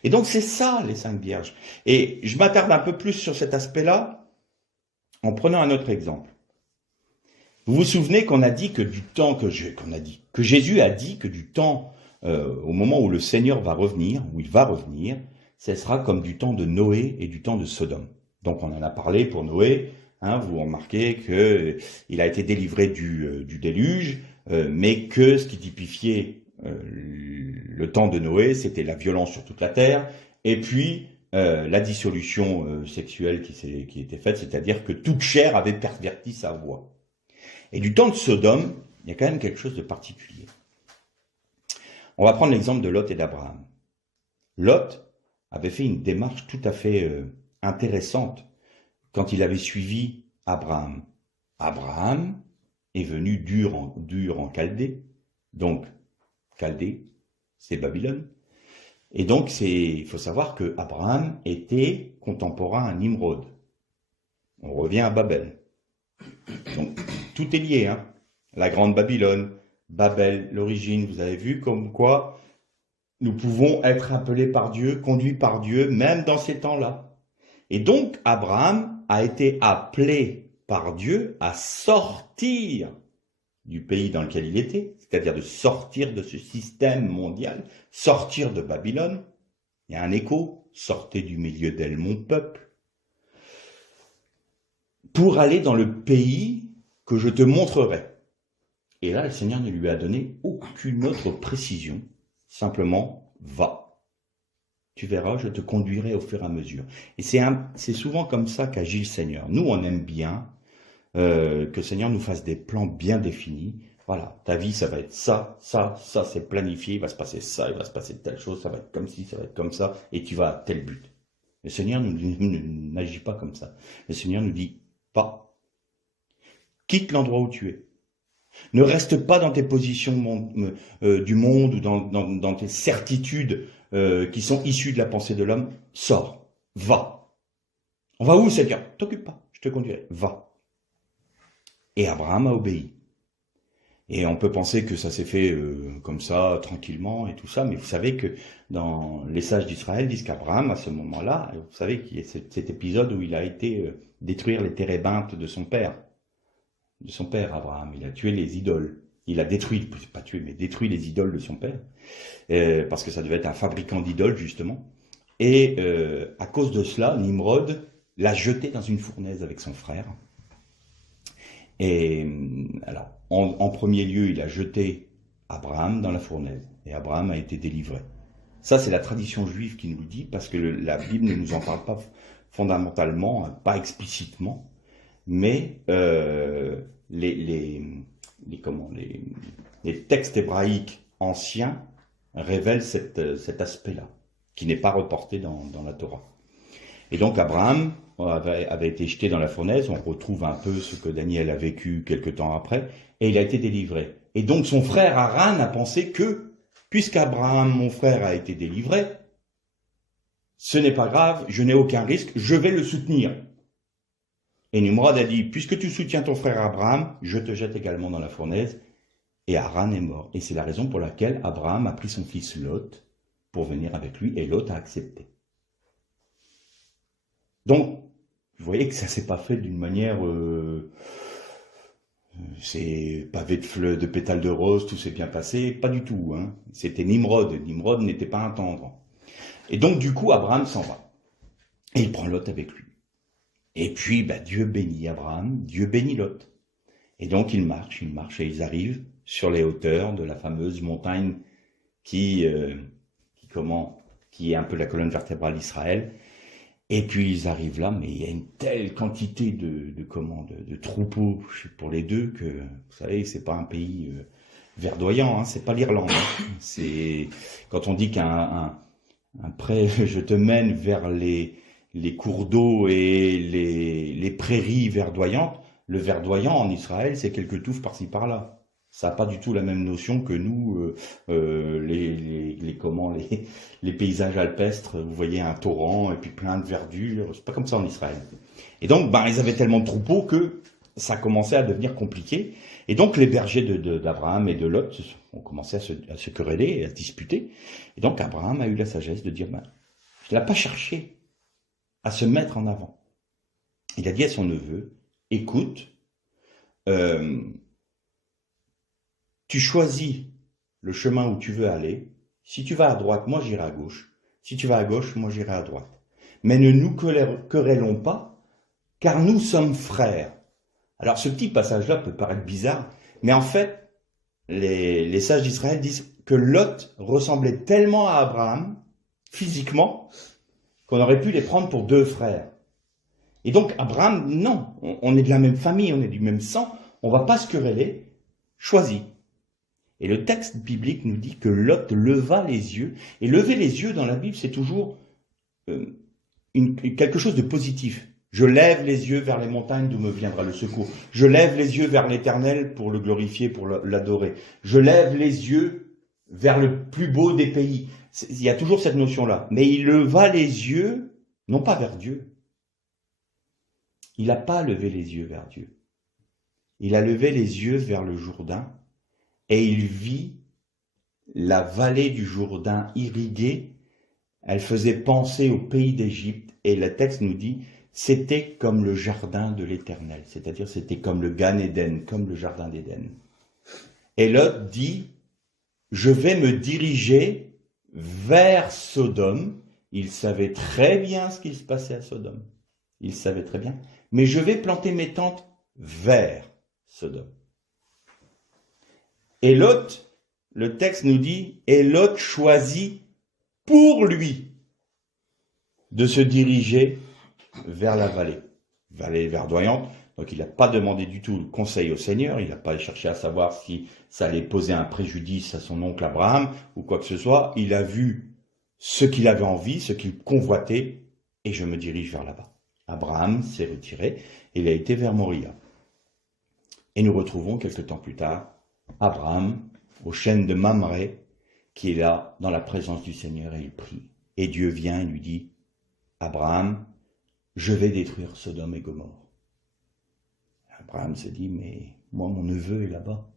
Et donc c'est ça les 5 vierges. Et je m'attarde un peu plus sur cet aspect-là en prenant un autre exemple. Vous vous souvenez qu'on a dit que du temps que Jésus a dit que du temps au moment où le Seigneur va revenir, où il va revenir, ce sera comme du temps de Noé et du temps de Sodome. Donc on en a parlé pour Noé. Vous remarquez que il a été délivré du déluge, mais que ce qui typifiait le temps de Noé, c'était la violence sur toute la terre, et puis la dissolution sexuelle qui était faite, c'est-à-dire que toute chair avait perverti sa voie. Et du temps de Sodome, il y a quand même quelque chose de particulier. On va prendre l'exemple de Lot et d'Abraham. Lot avait fait une démarche tout à fait intéressante quand il avait suivi Abraham. Abraham est venu dur en Chaldée, donc Chaldée, c'est Babylone. Et donc, il faut savoir que Abraham était contemporain à Nimrod. On revient à Babel. Donc, tout est lié, La grande Babylone, Babel, l'origine, vous avez vu comme quoi nous pouvons être appelés par Dieu, conduits par Dieu, même dans ces temps-là. Et donc, Abraham a été appelé par Dieu à sortir du pays dans lequel il était, c'est-à-dire de sortir de ce système mondial, sortir de Babylone. Il y a un écho, sortez du milieu d'elle, mon peuple, pour aller dans le pays que je te montrerai. Et là, le Seigneur ne lui a donné aucune autre précision. Simplement, va. Tu verras, je te conduirai au fur et à mesure. Et c'est souvent comme ça qu'agit le Seigneur. Nous, on aime bien que le Seigneur nous fasse des plans bien définis. Voilà, ta vie, ça va être ça, ça, ça, c'est planifié, il va se passer ça, il va se passer telle chose, ça va être comme ci, ça va être comme ça, et tu vas à tel but. Le Seigneur n'agit pas comme ça. Le Seigneur nous dit, pas. Quitte l'endroit où tu es. Ne reste pas dans tes positions du monde ou dans tes certitudes qui sont issues de la pensée de l'homme. Sors, va. On va où, Seigneur? T'occupe pas, je te conduirai. Va. Et Abraham a obéi. Et on peut penser que ça s'est fait comme ça, tranquillement et tout ça, mais vous savez que dans les sages d'Israël disent qu'Abraham, à ce moment-là, vous savez qu'il y a cet épisode où il a été détruire les térébintes de son père Abraham. Il a tué les idoles. Il a détruit, pas tué, mais détruit les idoles de son père, parce que ça devait être un fabricant d'idoles, justement. Et à cause de cela, Nimrod l'a jeté dans une fournaise avec son frère. Et alors, en premier lieu, il a jeté Abraham dans la fournaise. Et Abraham a été délivré. Ça, c'est la tradition juive qui nous le dit, parce que la Bible ne nous en parle pas fondamentalement, pas explicitement, mais les textes hébraïques anciens révèlent cet aspect-là, qui n'est pas reporté dans la Torah. Et donc Abraham avait été jeté dans la fournaise, on retrouve un peu ce que Daniel a vécu quelque temps après, et il a été délivré. Et donc son frère Haran a pensé que, puisqu'Abraham, mon frère, a été délivré, ce n'est pas grave, je n'ai aucun risque, je vais le soutenir. Et Nimrod a dit, puisque tu soutiens ton frère Abraham, je te jette également dans la fournaise. Et Haran est mort. Et c'est la raison pour laquelle Abraham a pris son fils Lot pour venir avec lui, et Lot a accepté. Donc, vous voyez que ça s'est pas fait d'une manière... c'est pavé de pétales de rose, tout s'est bien passé, pas du tout. Hein. C'était Nimrod. Nimrod n'était pas un tendre. Et donc, du coup, Abraham s'en va. Et il prend Lot avec lui. Et puis, Dieu bénit Abraham, Dieu bénit Lot. Et donc, ils marchent, et ils arrivent sur les hauteurs de la fameuse montagne qui est un peu la colonne vertébrale d'Israël. Et puis, ils arrivent là, mais il y a une telle quantité de troupeaux pour les deux que, vous savez, c'est pas un pays verdoyant, hein, c'est pas l'Irlande. Hein. C'est quand on dit qu'un pré, je te mène vers les cours d'eau et les prairies verdoyantes, le verdoyant en Israël, c'est quelques touffes par-ci par-là. Ça n'a pas du tout la même notion que nous, les paysages alpestres. Vous voyez un torrent et puis plein de verdure. C'est pas comme ça en Israël. Et donc, ils avaient tellement de troupeaux que ça commençait à devenir compliqué. Et donc, les bergers d'Abraham et de Lot ont commencé à se quereller et à se disputer. Et donc, Abraham a eu la sagesse de dire, il n'a pas cherché à se mettre en avant. Il a dit à son neveu, écoute, tu choisis le chemin où tu veux aller. Si tu vas à droite, moi j'irai à gauche. Si tu vas à gauche, moi j'irai à droite. Mais ne nous querellons pas, car nous sommes frères. Alors ce petit passage-là peut paraître bizarre, mais en fait, les sages d'Israël disent que Lot ressemblait tellement à Abraham, physiquement, qu'on aurait pu les prendre pour deux frères. Et donc Abraham, non, on est de la même famille, on est du même sang, on va pas se quereller, choisis. Et le texte biblique nous dit que Lot leva les yeux. Et lever les yeux dans la Bible, c'est toujours quelque chose de positif. Je lève les yeux vers les montagnes d'où me viendra le secours. Je lève les yeux vers l'Éternel pour le glorifier, pour l'adorer. Je lève les yeux vers le plus beau des pays. Il y a toujours cette notion-là. Mais il leva les yeux, non pas vers Dieu. Il n'a pas levé les yeux vers Dieu. Il a levé les yeux vers le Jourdain. Et il vit la vallée du Jourdain irriguée. Elle faisait penser au pays d'Égypte. Et le texte nous dit, c'était comme le jardin de l'Éternel. C'est-à-dire, c'était comme le Gan Éden, comme le jardin d'Éden. Et Lot dit, je vais me diriger vers Sodome. Il savait très bien ce qui se passait à Sodome. Il savait très bien. Mais je vais planter mes tentes vers Sodome. Et Lot, le texte nous dit, et Lot choisit pour lui de se diriger vers la vallée verdoyante. Donc il n'a pas demandé du tout le conseil au Seigneur, il n'a pas cherché à savoir si ça allait poser un préjudice à son oncle Abraham ou quoi que ce soit. Il a vu ce qu'il avait envie, ce qu'il convoitait, et je me dirige vers là-bas. Abraham s'est retiré, et il a été vers Moria. Et nous retrouvons quelque temps plus tard Abraham au chêne de Mamré, qui est là dans la présence du Seigneur, et il prie. Et Dieu vient et lui dit, Abraham, je vais détruire Sodome et Gomorrhe. Abraham se dit, mais moi mon neveu est là-bas.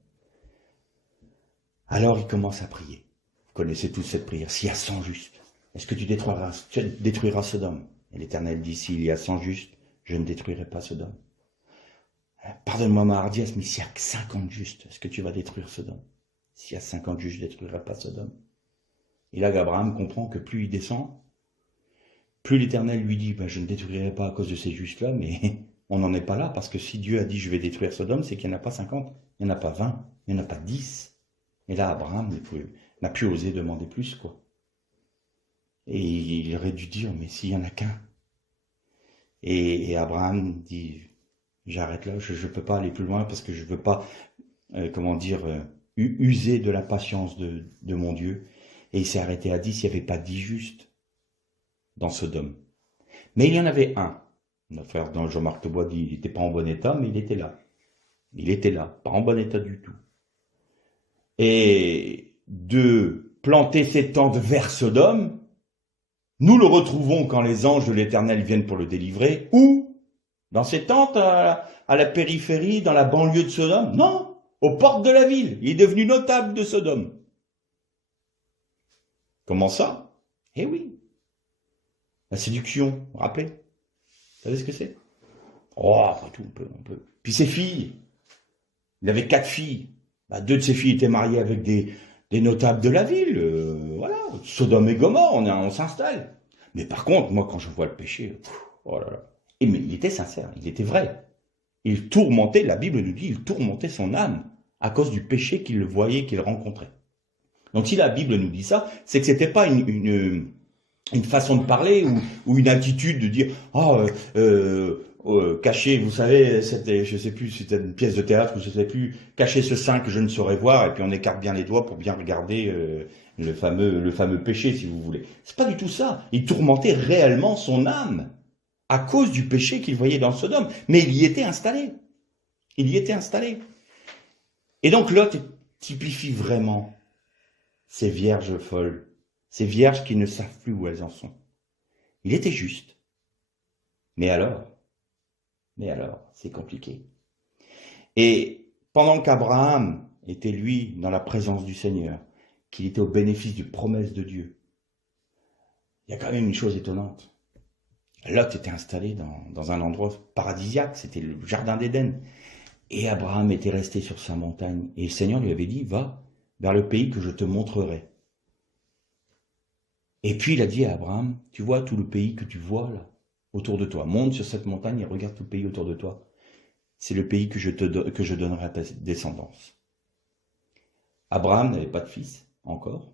Alors il commence à prier. Vous connaissez tous cette prière. S'il y a 100 justes, est-ce que tu détruiras Sodome? Et l'Éternel dit, s'il y a 100 justes, je ne détruirai pas Sodome. Pardonne-moi ma hardiesse, mais s'il y a 50 justes, est-ce que tu vas détruire Sodome? S'il y a 50 justes, je ne détruirai pas Sodome. Et là, Abraham comprend que plus il descend, plus l'Éternel lui dit, je ne détruirai pas à cause de ces justes-là, mais on n'en est pas là, parce que si Dieu a dit, je vais détruire Sodome, c'est qu'il n'y en a pas 50, il n'y en a pas 20, il n'y en a pas 10. Et là, Abraham n'a plus osé demander plus, quoi. Et il aurait dû dire, mais s'il n'y en a qu'un. Et Abraham dit, j'arrête là, je ne peux pas aller plus loin, parce que je ne veux pas, user de la patience de mon Dieu. Et il s'est arrêté à 10, il n'y avait pas 10 justes dans Sodome. Mais il y en avait un. Notre frère Jean-Marc Taubois dit qu'il n'était pas en bon état, mais il était là. Il était là, pas en bon état du tout. Et de planter ses tentes vers Sodome, nous le retrouvons quand les anges de l'Éternel viennent pour le délivrer. Où? Dans ses tentes à la périphérie, dans la banlieue de Sodome? Non, aux portes de la ville. Il est devenu notable de Sodome. Comment ça? Eh oui. La séduction, vous vous rappelez? Vous savez ce que c'est? Oh, après tout, on peut. Puis ses filles. Il avait 4 filles. 2 de ses filles étaient mariées avec des notables de la ville. Voilà. Sodome et Gomorrhe, on s'installe. Mais par contre, moi, quand je vois le péché, oh là là. Mais il était sincère, il était vrai. Il tourmentait, la Bible nous dit, il tourmentait son âme à cause du péché qu'il voyait, qu'il rencontrait. Donc si la Bible nous dit ça, c'est que c'était pas une façon de parler ou une attitude de dire cacher, vous savez, je sais plus, c'était une pièce de théâtre, je sais plus, cacher ce sein que je ne saurais voir, et puis on écarte bien les doigts pour bien regarder le fameux péché, si vous voulez. C'est pas du tout ça. Il tourmentait réellement son âme à cause du péché qu'il voyait dans Sodome. Mais il y était installé. Il y était installé. Et donc Lot typifie vraiment ces vierges folles, ces vierges qui ne savent plus où elles en sont. Il était juste. Mais alors, c'est compliqué. Et pendant qu'Abraham était, lui, dans la présence du Seigneur, qu'il était au bénéfice des promesses de Dieu, il y a quand même une chose étonnante. Lot était installé dans un endroit paradisiaque, c'était le jardin d'Éden. Et Abraham était resté sur sa montagne. Et le Seigneur lui avait dit, va vers le pays que je te montrerai. Et puis il a dit à Abraham, tu vois tout le pays que tu vois là, autour de toi. Monte sur cette montagne et regarde tout le pays autour de toi. C'est le pays que je donnerai à ta descendance. Abraham n'avait pas de fils encore.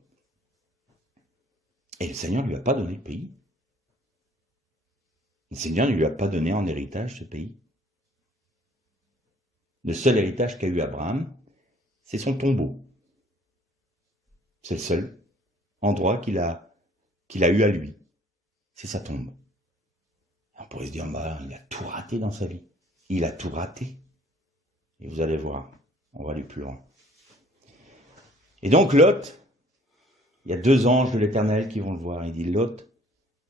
Et le Seigneur ne lui a pas donné le pays. Le Seigneur ne lui a pas donné en héritage ce pays. Le seul héritage qu'a eu Abraham, c'est son tombeau. C'est le seul endroit qu'il a eu à lui. C'est sa tombe. On pourrait se dire, il a tout raté dans sa vie. Il a tout raté. Et vous allez voir, on va aller plus loin. Et donc Lot, il y a 2 anges de l'Éternel qui vont le voir. Il dit, Lot,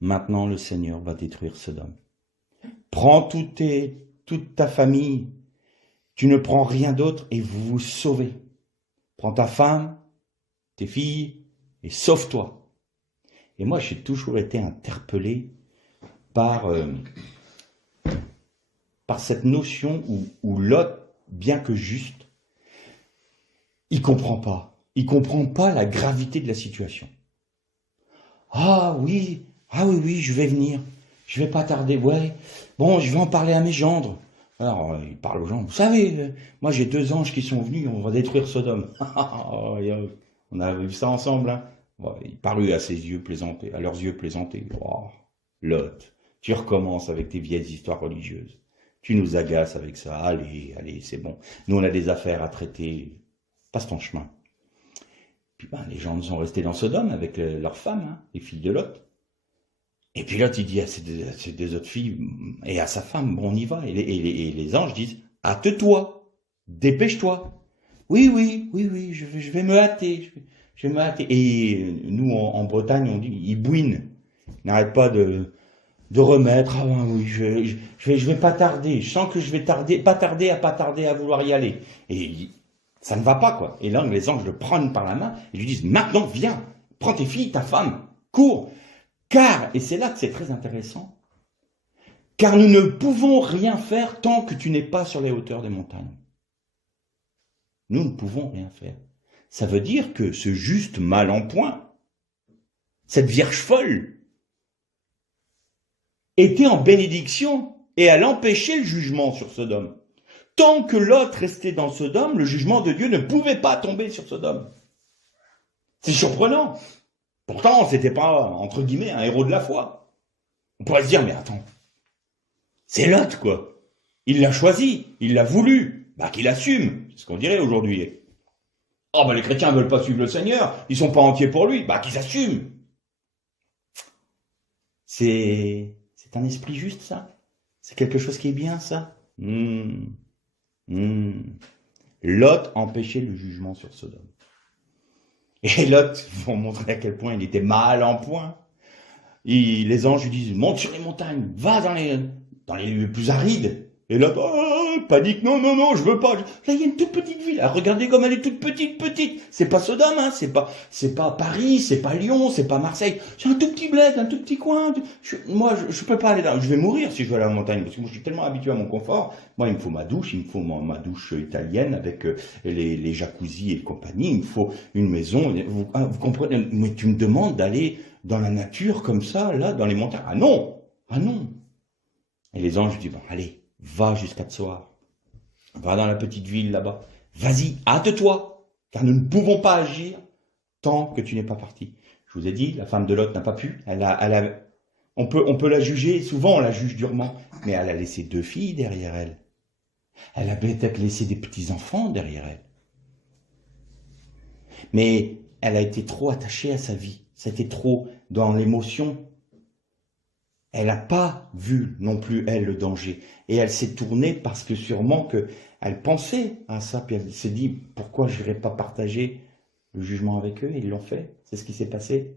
maintenant le Seigneur va détruire Sodome. Prends toute ta famille, tu ne prends rien d'autre et vous vous sauvez. Prends ta femme, tes filles et sauve-toi. Et moi, j'ai toujours été interpellé par cette notion où Lot, bien que juste, il comprend pas. Il comprend pas la gravité de la situation. Ah oui, je vais venir. Je vais pas tarder, ouais. Bon, je vais en parler à mes gendres. Alors, il parle aux gens, vous savez, moi j'ai 2 anges qui sont venus, on va détruire Sodome. On a vu ça ensemble, hein. Ouais, il parut à ses yeux plaisanter, à leurs yeux plaisanter. Oh, Lot, tu recommences avec tes vieilles histoires religieuses. Tu nous agaces avec ça. Allez, allez, c'est bon. Nous, on a des affaires à traiter. Passe ton chemin. Puis ben, les gens sont restés dans Sodome avec leurs femmes, hein, les filles de Lot. Et puis Lot, il dit à ses 2 autres filles et à sa femme, bon, on y va. Et les anges disent, hâte-toi, dépêche-toi. Oui, oui, oui, oui, je vais me hâter, je vais me hâter. Et nous, en Bretagne, on dit, il bouine. Il n'arrête pas de remettre, ah ben oui, je vais pas tarder. Je sens que je vais pas tarder à vouloir y aller. Et ça ne va pas, quoi. Et là, les anges le prennent par la main et lui disent, maintenant, viens, prends tes filles, ta femme, cours. Car, et c'est là que c'est très intéressant, car nous ne pouvons rien faire tant que tu n'es pas sur les hauteurs des montagnes. Nous ne pouvons rien faire. Ça veut dire que ce juste mal en point, cette vierge folle, était en bénédiction et elle empêchait le jugement sur Sodome. Tant que Lot restait dans Sodome, le jugement de Dieu ne pouvait pas tomber sur Sodome. C'est surprenant. Pourtant, c'était pas, entre guillemets, un héros de la foi. On pourrait se dire, mais attends, c'est Lot, quoi. Il l'a choisi, il l'a voulu, bah qu'il assume, c'est ce qu'on dirait aujourd'hui. Oh, bah les chrétiens veulent pas suivre le Seigneur, ils sont pas entiers pour lui, bah qu'ils assument. C'est un esprit juste, ça. C'est quelque chose qui est bien, ça. Lot empêchait le jugement sur Sodome. Et Lot, pour montrer à quel point il était mal en point, les anges lui disent, monte sur les montagnes, va dans les lieux plus arides. Et Lot, oh, panique, non, non, non, je veux pas. Là, il y a une toute petite ville. Ah, regardez comme elle est toute petite, petite. C'est pas Sodome, hein, c'est pas Paris, c'est pas Lyon, c'est pas Marseille. C'est un tout petit bled, un tout petit coin. Moi, je peux pas aller là. Je vais mourir si je vais aller à la montagne, parce que moi, je suis tellement habitué à mon confort. Moi, il me faut ma douche, il me faut ma douche italienne avec les jacuzzis et compagnie. Il me faut une maison. Vous comprenez? Mais tu me demandes d'aller dans la nature comme ça, là, dans les montagnes. Ah non! Ah non! Et les anges disent, bon, allez, va jusqu'à Tsoar. Va dans la petite ville là-bas. Vas-y, hâte-toi, car nous ne pouvons pas agir tant que tu n'es pas parti. Je vous ai dit, la femme de Lot n'a pas pu. On peut la juger, souvent on la juge durement, mais elle a laissé 2 filles derrière elle. Elle a peut-être laissé des petits-enfants derrière elle. Mais elle a été trop attachée à sa vie. C'était trop dans l'émotion. Elle n'a pas vu non plus, elle, le danger. Et elle s'est tournée parce que sûrement qu'elle pensait à ça. Puis elle s'est dit, pourquoi je n'irais pas partager le jugement avec eux? Et ils l'ont fait. C'est ce qui s'est passé.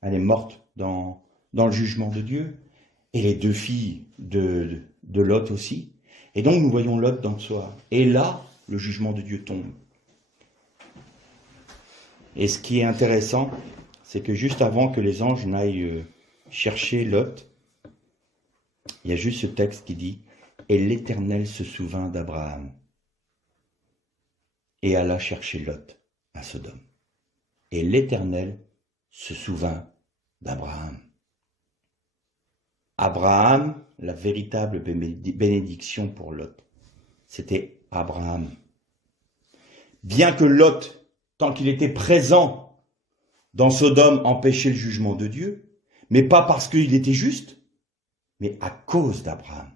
Elle est morte dans le jugement de Dieu. Et les 2 filles de Lot aussi. Et donc nous voyons Lot dans le soir. Et là, le jugement de Dieu tombe. Et ce qui est intéressant, c'est que juste avant que les anges n'aillent chercher Lot, il y a juste ce texte qui dit « Et l'Éternel se souvint d'Abraham et alla chercher Lot à Sodome. » Et l'Éternel se souvint d'Abraham. Abraham, la véritable bénédiction pour Lot, c'était Abraham. Bien que Lot, tant qu'il était présent dans Sodome, empêchait le jugement de Dieu, mais pas parce qu'il était juste, mais à cause d'Abraham.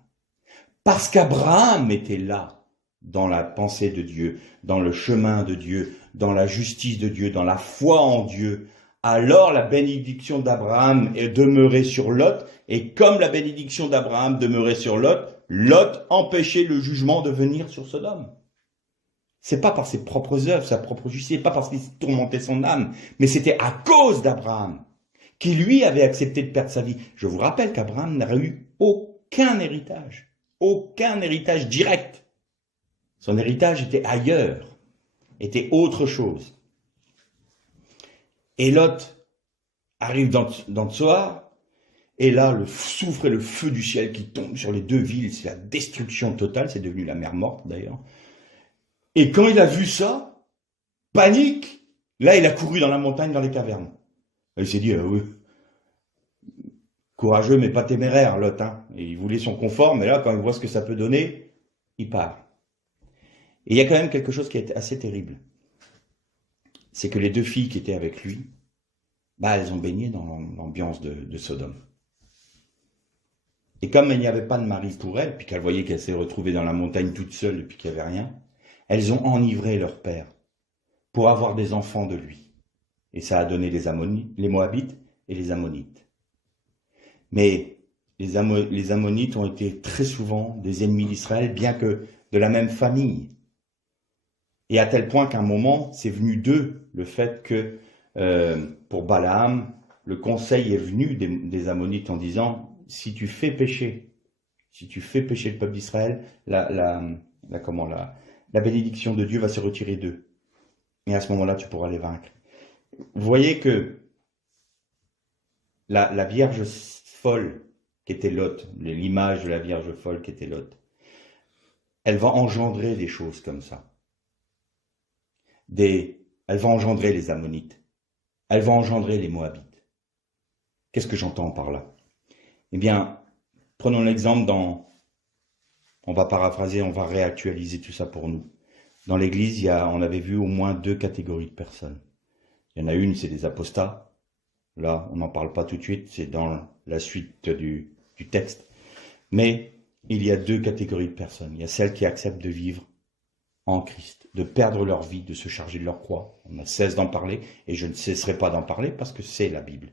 Parce qu'Abraham était là, dans la pensée de Dieu, dans le chemin de Dieu, dans la justice de Dieu, dans la foi en Dieu, alors la bénédiction d'Abraham est demeurée sur Lot, et comme la bénédiction d'Abraham demeurait sur Lot, Lot empêchait le jugement de venir sur Sodome. C'est pas par ses propres œuvres, sa propre justice, pas parce qu'il tourmentait son âme, mais c'était à cause d'Abraham, qui lui avait accepté de perdre sa vie. Je vous rappelle qu'Abraham n'aurait eu aucun héritage direct. Son héritage était ailleurs, était autre chose. Et Lot arrive dans Tsoar, et là, le soufre et le feu du ciel qui tombent sur les 2 villes, c'est la destruction totale, c'est devenu la mer morte d'ailleurs. Et quand il a vu ça, panique, là il a couru dans la montagne, dans les cavernes. Il s'est dit, oui, Courageux, mais pas téméraire, Lot. Hein. Et il voulait son confort, mais là, quand il voit ce que ça peut donner, il part. Et il y a quand même quelque chose qui est assez terrible. C'est que les 2 filles qui étaient avec lui, elles ont baigné dans l'ambiance de Sodome. Et comme il n'y avait pas de mari pour elle, puis qu'elle voyait qu'elle s'est retrouvée dans la montagne toute seule et puis qu'il n'y avait rien, elles ont enivré leur père pour avoir des enfants de lui. Et ça a donné les Moabites et les Ammonites. Mais les Ammonites ont été très souvent des ennemis d'Israël, bien que de la même famille. Et à tel point qu'à un moment, c'est venu d'eux le fait que, pour Balaam, le conseil est venu des Ammonites en disant, si tu fais pécher le peuple d'Israël, la bénédiction de Dieu va se retirer d'eux. Et à ce moment-là, tu pourras les vaincre. Vous voyez que la Vierge folle qui était Lot, l'image de la Vierge folle qui était Lot, elle va engendrer des choses comme ça. Elle va engendrer les Ammonites. Elle va engendrer les Moabites. Qu'est-ce que j'entends par là? Eh bien, prenons l'exemple on va paraphraser, on va réactualiser tout ça pour nous. Dans l'Église, on avait vu au moins 2 catégories de personnes. Il y en a une, c'est des apostats. Là, on n'en parle pas tout de suite, c'est dans la suite du texte. Mais il y a 2 catégories de personnes. Il y a celles qui acceptent de vivre en Christ, de perdre leur vie, de se charger de leur croix. On ne cesse d'en parler, et je ne cesserai pas d'en parler parce que c'est la Bible.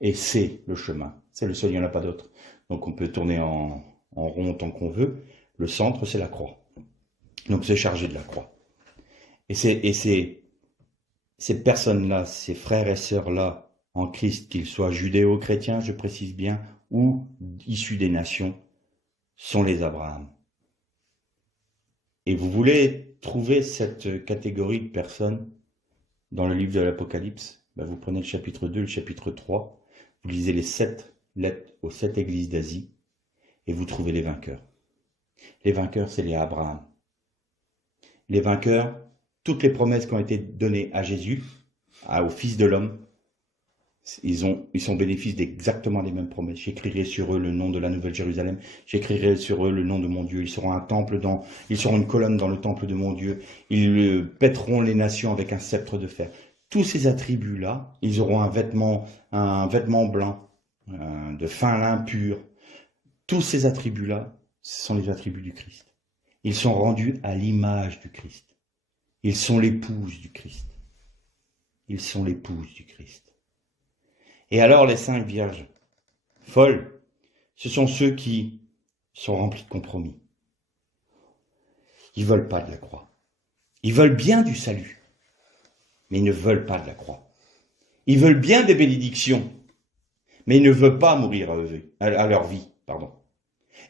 Et c'est le chemin. C'est le seul, il n'y en a pas d'autre. Donc on peut tourner en rond tant qu'on veut. Le centre, c'est la croix. Donc c'est chargé de la croix. Et ces personnes-là, ces frères et sœurs-là, en Christ, qu'ils soient judéo-chrétiens, je précise bien, ou issus des nations, sont les Abraham. Et vous voulez trouver cette catégorie de personnes dans le livre de l'Apocalypse, vous prenez le chapitre 2, le chapitre 3, vous lisez les 7 lettres aux 7 églises d'Asie, et vous trouvez les vainqueurs. Les vainqueurs, c'est les Abraham. Les vainqueurs, toutes les promesses qui ont été données à Jésus, au Fils de l'homme, ils sont bénéfices d'exactement les mêmes promesses. J'écrirai sur eux le nom de la Nouvelle Jérusalem. J'écrirai sur eux le nom de mon Dieu. Ils seront ils seront une colonne dans le temple de mon Dieu. Ils pèteront les nations avec un sceptre de fer. Tous ces attributs-là, ils auront un vêtement blanc, de fin lin pur. Tous ces attributs-là, ce sont les attributs du Christ. Ils sont rendus à l'image du Christ. Ils sont l'épouse du Christ. Ils sont l'épouse du Christ. Et alors les 5 vierges folles, ce sont ceux qui sont remplis de compromis. Ils veulent pas de la croix. Ils veulent bien du salut, mais ils ne veulent pas de la croix. Ils veulent bien des bénédictions, mais ils ne veulent pas mourir à leur vie.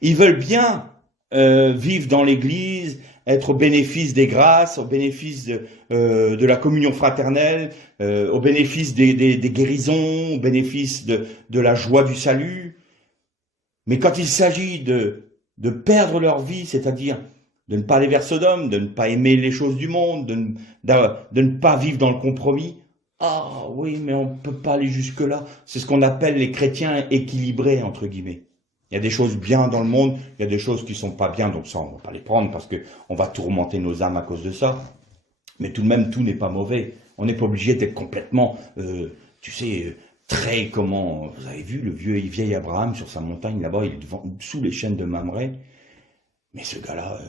Ils veulent bien vivre dans l'Église, être au bénéfice des grâces, au bénéfice de la communion fraternelle, au bénéfice des guérisons, au bénéfice de la joie du salut. Mais quand il s'agit de perdre leur vie, c'est-à-dire de ne pas aller vers Sodome, de ne pas aimer les choses du monde, de ne pas vivre dans le compromis, ah oui, mais on ne peut pas aller jusque-là. C'est ce qu'on appelle les chrétiens équilibrés, entre guillemets. Il y a des choses bien dans le monde, il y a des choses qui sont pas bien, donc ça, on va pas les prendre parce que on va tourmenter nos âmes à cause de ça. Mais tout de même, tout n'est pas mauvais. On n'est pas obligé d'être complètement, très comment... Vous avez vu le vieil Abraham sur sa montagne là-bas, il est sous les chaînes de Mamré. Mais ce gars-là,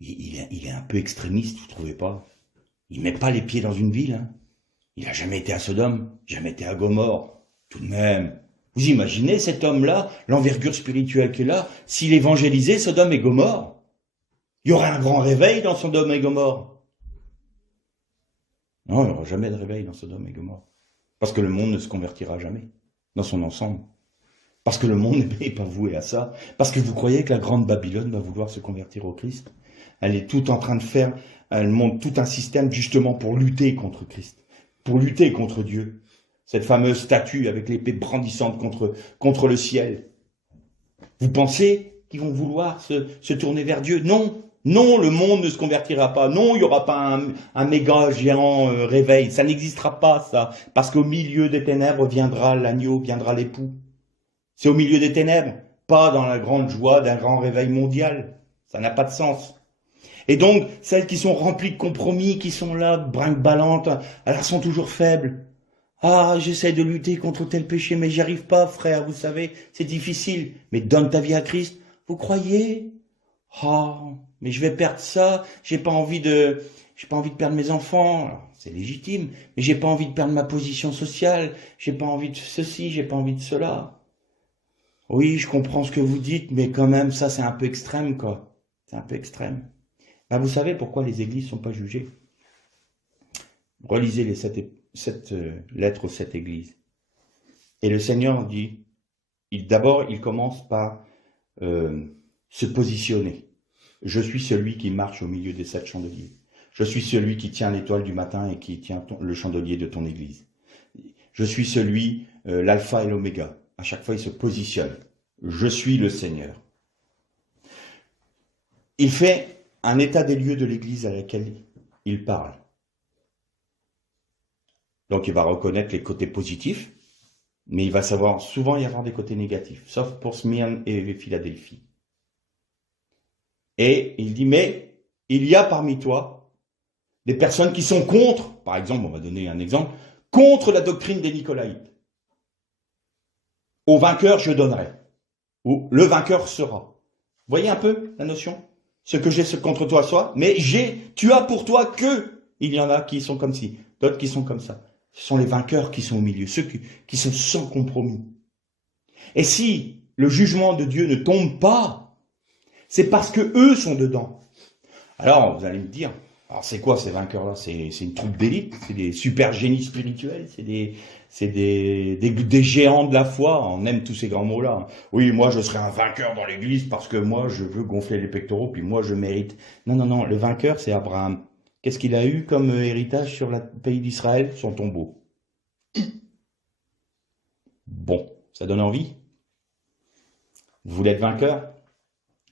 il est un peu extrémiste, vous trouvez pas? Il met pas les pieds dans une ville. Hein. Il a jamais été à Sodome, jamais été à Gomorrhe. Tout de même... Vous imaginez cet homme-là, l'envergure spirituelle qu'il a, s'il évangélisait Sodome et Gomorre? Il y aurait un grand réveil dans Sodome et Gomorre. Non, il n'y aura jamais de réveil dans Sodome et Gomorre. Parce que le monde ne se convertira jamais, dans son ensemble. Parce que le monde n'est pas voué à ça. Parce que vous croyez que la grande Babylone va vouloir se convertir au Christ? Elle est tout en train de faire, elle monte tout un système justement pour lutter contre Christ, pour lutter contre Dieu. Cette fameuse statue avec l'épée brandissante contre le ciel. Vous pensez qu'ils vont vouloir se tourner vers Dieu? Non, Non, le monde ne se convertira pas. Non, il n'y aura pas un méga géant réveil. Ça n'existera pas, ça. Parce qu'au milieu des ténèbres viendra l'agneau, viendra l'époux. C'est au milieu des ténèbres, pas dans la grande joie d'un grand réveil mondial. Ça n'a pas de sens. Et donc, celles qui sont remplies de compromis, qui sont là, brinque-ballantes, elles sont toujours faibles. Ah, j'essaie de lutter contre tel péché, mais j'y arrive pas, frère, vous savez, c'est difficile. Mais donne ta vie à Christ. Vous croyez? Ah, mais je vais perdre ça, j'ai pas envie de perdre mes enfants. Alors, c'est légitime, mais j'ai pas envie de perdre ma position sociale, j'ai pas envie de ceci, j'ai pas envie de cela. Oui, je comprends ce que vous dites, mais quand même, ça, c'est un peu extrême, quoi. C'est un peu extrême. Ben, vous savez pourquoi les églises sont pas jugées? Relisez les sept lettres aux 7 églises. Et le Seigneur dit, d'abord, il commence par se positionner. Je suis celui qui marche au milieu des 7 chandeliers. Je suis celui qui tient l'étoile du matin et qui tient le chandelier de ton église. Je suis celui, l'alpha et l'oméga. À chaque fois, il se positionne. Je suis le Seigneur. Il fait un état des lieux de l'église à laquelle il parle. Donc, il va reconnaître les côtés positifs, mais il va savoir souvent y avoir des côtés négatifs, sauf pour Smyrne et Philadelphie. Et il dit, mais il y a parmi toi des personnes qui sont contre, par exemple, on va donner un exemple, contre la doctrine des Nicolaïtes. Au vainqueur, je donnerai. Ou le vainqueur sera. Voyez un peu la notion? Ce que j'ai contre toi soit, mais tu as pour toi que, il y en a qui sont comme ci, d'autres qui sont comme ça. Ce sont les vainqueurs qui sont au milieu, ceux qui sont sans compromis. Et si le jugement de Dieu ne tombe pas, c'est parce que eux sont dedans. Alors, vous allez me dire, alors c'est quoi ces vainqueurs-là? C'est une troupe d'élite, c'est des super génies spirituels, c'est des géants de la foi. On aime tous ces grands mots-là. Oui, moi je serai un vainqueur dans l'église parce que moi je veux gonfler les pectoraux, puis moi je mérite. Non, non, non, le vainqueur c'est Abraham. Qu'est-ce qu'il a eu comme héritage sur le pays d'Israël? Son tombeau. Bon, ça donne envie? Vous voulez être vainqueur?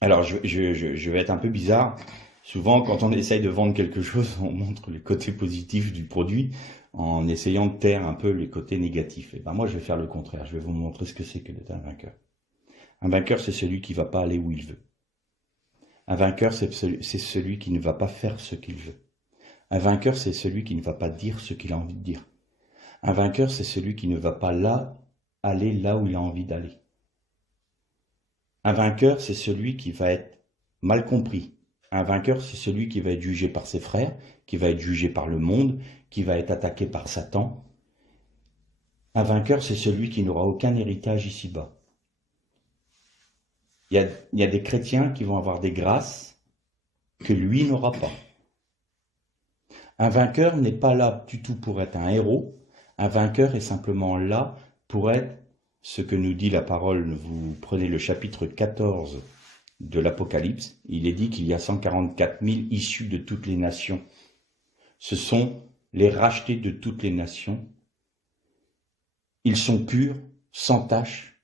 Alors, je vais être un peu bizarre. Souvent, quand on essaye de vendre quelque chose, on montre les côtés positifs du produit en essayant de taire un peu les côtés négatifs. Et ben moi, je vais faire le contraire. Je vais vous montrer ce que c'est que d'être un vainqueur. Un vainqueur, c'est celui qui ne va pas aller où il veut. Un vainqueur, c'est celui qui ne va pas faire ce qu'il veut. Un vainqueur, c'est celui qui ne va pas dire ce qu'il a envie de dire. Un vainqueur, c'est celui qui ne va pas aller là où il a envie d'aller. Un vainqueur, c'est celui qui va être mal compris. Un vainqueur, c'est celui qui va être jugé par ses frères, qui va être jugé par le monde, qui va être attaqué par Satan. Un vainqueur, c'est celui qui n'aura aucun héritage ici-bas. Il y a des chrétiens qui vont avoir des grâces que lui n'aura pas. Un vainqueur n'est pas là du tout pour être un héros. Un vainqueur est simplement là pour être ce que nous dit la parole. Vous prenez le chapitre 14 de l'Apocalypse. Il est dit qu'il y a 144 000 issus de toutes les nations. Ce sont les rachetés de toutes les nations. Ils sont purs, sans tache.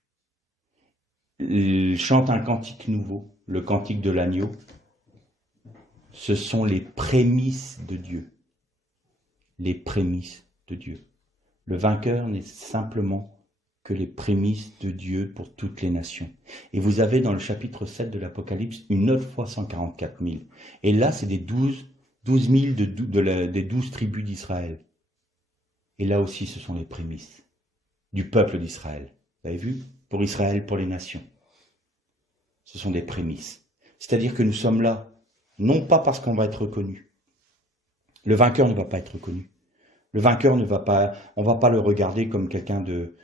Ils chantent un cantique nouveau, le cantique de l'agneau. Ce sont les prémices de Dieu. Les prémices de Dieu. Le vainqueur n'est simplement que les prémices de Dieu pour toutes les nations. Et vous avez dans le chapitre 7 de l'Apocalypse une autre fois 144 000. Et là, c'est des 12 000 des 12 tribus d'Israël. Et là aussi, ce sont les prémices du peuple d'Israël. Vous avez vu? Pour Israël, pour les nations. Ce sont des prémices. C'est-à-dire que nous sommes là, non pas parce qu'on va être reconnu. Le vainqueur ne va pas être reconnu. Le vainqueur ne va pas, on va pas le regarder comme quelqu'un de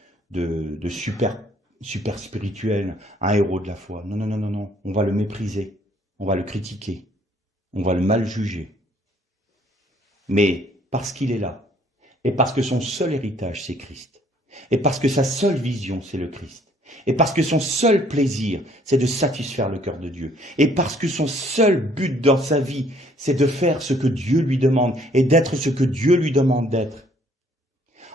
super spirituel, un héros de la foi. Non, non, non, non, non. On va le mépriser. On va le critiquer. On va le mal juger. Mais parce qu'il est là, et parce que son seul héritage, c'est Christ, et parce que sa seule vision, c'est le Christ, et parce que son seul plaisir, c'est de satisfaire le cœur de Dieu, et parce que son seul but dans sa vie, c'est de faire ce que Dieu lui demande, et d'être ce que Dieu lui demande d'être,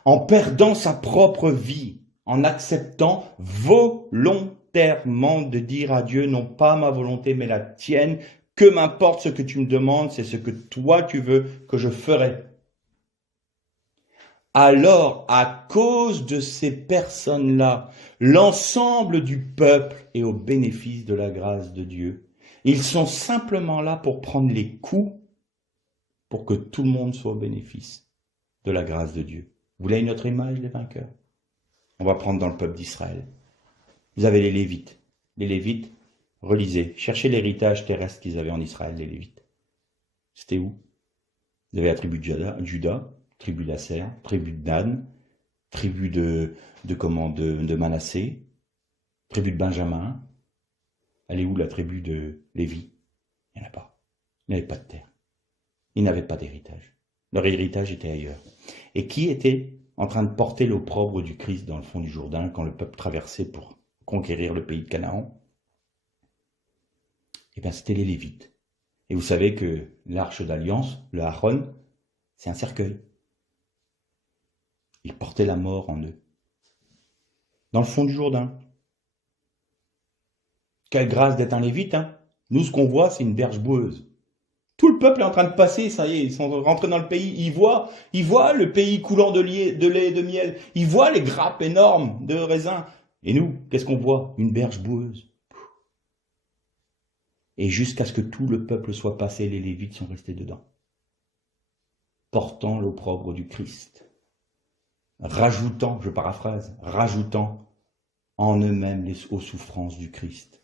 en perdant sa propre vie, en acceptant volontairement de dire à Dieu, non pas ma volonté, mais la tienne, Que m'importe ce que tu me demandes, c'est ce que toi tu veux que je ferai. Alors, à cause de ces personnes-là, l'ensemble du peuple est au bénéfice de la grâce de Dieu. Ils sont simplement là pour prendre les coups pour que tout le monde soit au bénéfice de la grâce de Dieu. Vous voulez une autre image, les vainqueurs? On va prendre dans le peuple d'Israël. Vous avez les Lévites. Les Lévites, relisez, cherchez l'héritage terrestre qu'ils avaient en Israël, les Lévites. C'était où? Vous avez la tribu de Juda, tribu d'Asser, tribu de Dan, tribu de Manassé, tribu de Benjamin. Elle est où la tribu de Lévi? Il n'y en a pas. Il n'y avait pas de terre. Ils n'avaient pas d'héritage. Leur héritage était ailleurs. Et qui était en train de porter l'opprobre du Christ dans le fond du Jourdain quand le peuple traversait pour conquérir le pays de Canaan? Eh bien, c'était les Lévites. Et vous savez que l'arche d'alliance, le Aaron, c'est un cercueil. Ils portaient la mort en eux. Dans le fond du Jourdain. Quelle grâce d'être un Lévite, hein? Nous, ce qu'on voit, c'est une berge boueuse. Tout le peuple est en train de passer, ça y est, ils sont rentrés dans le pays. Ils voient le pays coulant de lait et de miel. Ils voient les grappes énormes de raisins. Et nous, qu'est-ce qu'on voit? Une berge boueuse. Et jusqu'à ce que tout le peuple soit passé, les Lévites sont restés dedans, portant l'opprobre du Christ, rajoutant, je paraphrase, rajoutant en eux-mêmes aux souffrances du Christ.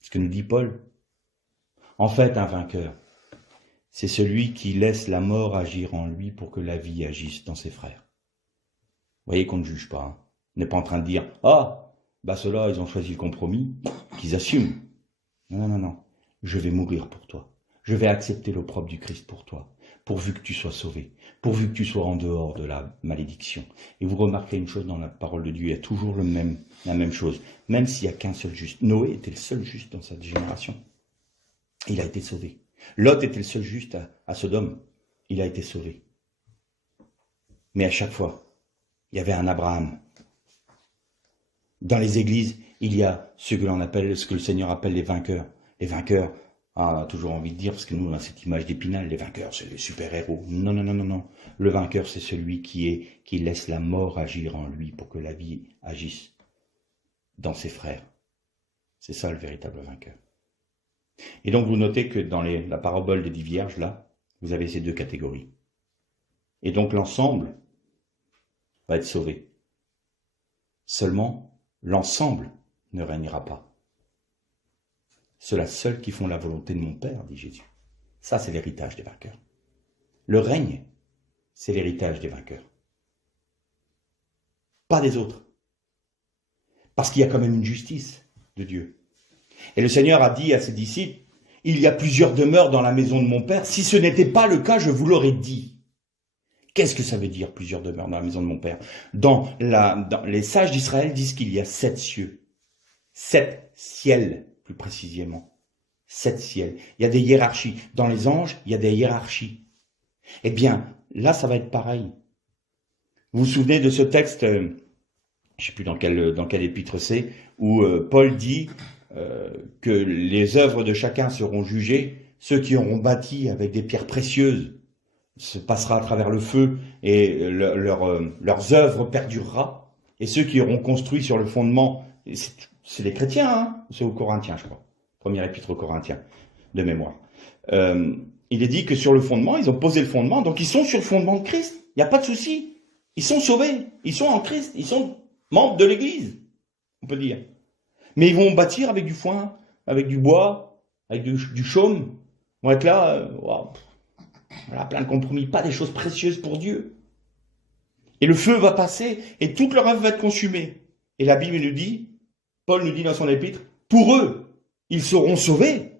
Ce que nous dit Paul. En fait, un vainqueur, c'est celui qui laisse la mort agir en lui pour que la vie agisse dans ses frères. Vous voyez qu'on ne juge pas. Hein. On n'est pas en train de dire « Ah, bah ceux-là, ils ont choisi le compromis, qu'ils assument. » Non, non, non. Je vais mourir pour toi. Je vais accepter l'opprobre du Christ pour toi, pourvu que tu sois sauvé, pourvu que tu sois en dehors de la malédiction. Et vous remarquez une chose dans la parole de Dieu, il y a toujours la même chose, même s'il n'y a qu'un seul juste. Noé était le seul juste dans cette génération. Il a été sauvé. Lot était le seul juste à Sodome. Il a été sauvé. Mais à chaque fois, il y avait un Abraham. Dans les églises, il y a ce que le Seigneur appelle les vainqueurs. Les vainqueurs, on a toujours envie de dire, parce que nous, on a cette image d'Épinal, les vainqueurs, c'est les super-héros. Non, non, non, non, non. Le vainqueur, c'est celui qui laisse la mort agir en lui pour que la vie agisse dans ses frères. C'est ça le véritable vainqueur. Et donc, vous notez que dans la parabole des 10 vierges, là, vous avez ces deux catégories. Et donc, l'ensemble va être sauvé. Seulement, l'ensemble ne régnera pas. Ceux-là seuls qui font la volonté de mon Père, dit Jésus. Ça, c'est l'héritage des vainqueurs. Le règne, c'est l'héritage des vainqueurs. Pas des autres. Parce qu'il y a quand même une justice de Dieu. Et le Seigneur a dit à ses disciples, « Il y a plusieurs demeures dans la maison de mon Père. Si ce n'était pas le cas, je vous l'aurais dit. » Qu'est-ce que ça veut dire, plusieurs demeures dans la maison de mon Père? Les sages d'Israël disent qu'il y a 7 cieux. 7 ciels, plus précisément. 7 ciels. Il y a des hiérarchies. Dans les anges, il y a des hiérarchies. Eh bien, là, ça va être pareil. Vous vous souvenez de ce texte, je ne sais plus dans quel épître c'est, où Paul dit que les œuvres de chacun seront jugées. Ceux qui auront bâti avec des pierres précieuses se passera à travers le feu et leurs œuvres perdurera. Et ceux qui auront construit sur le fondement, c'est les chrétiens, hein, c'est aux Corinthiens, je crois. Premier épître aux Corinthiens, de mémoire. Il est dit que sur le fondement, ils ont posé le fondement, donc ils sont sur le fondement de Christ. Il n'y a pas de souci. Ils sont sauvés. Ils sont en Christ. Ils sont membres de l'Église, on peut dire. Mais ils vont bâtir avec du foin, avec du bois, avec du chaume. Ils vont être là, voilà, plein de compromis, pas des choses précieuses pour Dieu. Et le feu va passer et toute leur œuvre va être consumée. Et la Bible nous dit, Paul nous dit dans son épître, pour eux, ils seront sauvés,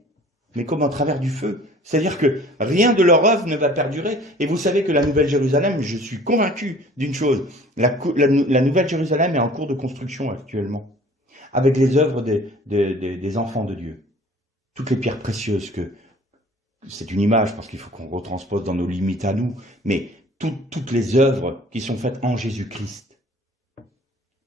mais comme à travers du feu. C'est-à-dire que rien de leur œuvre ne va perdurer. Et vous savez que la Nouvelle Jérusalem, je suis convaincu d'une chose, la Nouvelle Jérusalem est en cours de construction actuellement, avec les œuvres des enfants de Dieu. Toutes les pierres précieuses c'est une image parce qu'il faut qu'on retranspose dans nos limites à nous, mais toutes les œuvres qui sont faites en Jésus-Christ,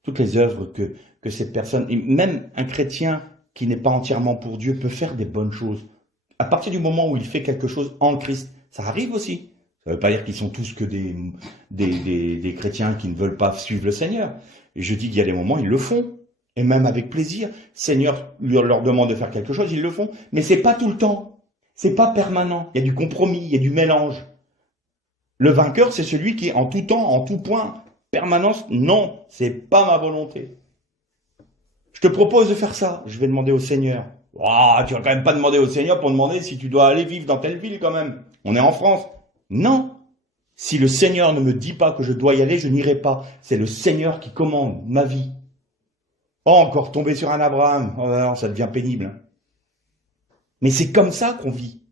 toutes les œuvres que cette personne, et même un chrétien qui n'est pas entièrement pour Dieu, peut faire des bonnes choses À partir du moment où il fait quelque chose en Christ, ça arrive aussi. Ça ne veut pas dire qu'ils sont tous que des chrétiens qui ne veulent pas suivre le Seigneur. Et je dis qu'il y a des moments, ils le font. Et même avec plaisir. Seigneur leur demande de faire quelque chose, ils le font. Mais c'est pas tout le temps. C'est pas permanent. Il y a du compromis, il y a du mélange. Le vainqueur, c'est celui qui, en tout temps, en tout point, permanence, non, c'est pas ma volonté. Je te propose de faire ça. Je vais demander au Seigneur. Oh, tu vas quand même pas demander au Seigneur pour demander si tu dois aller vivre dans telle ville quand même. On est en France. Non. Si le Seigneur ne me dit pas que je dois y aller, je n'irai pas. C'est le Seigneur qui commande ma vie. Oh, encore tomber sur un Abraham. Oh non, ça devient pénible. Mais c'est comme ça qu'on vit.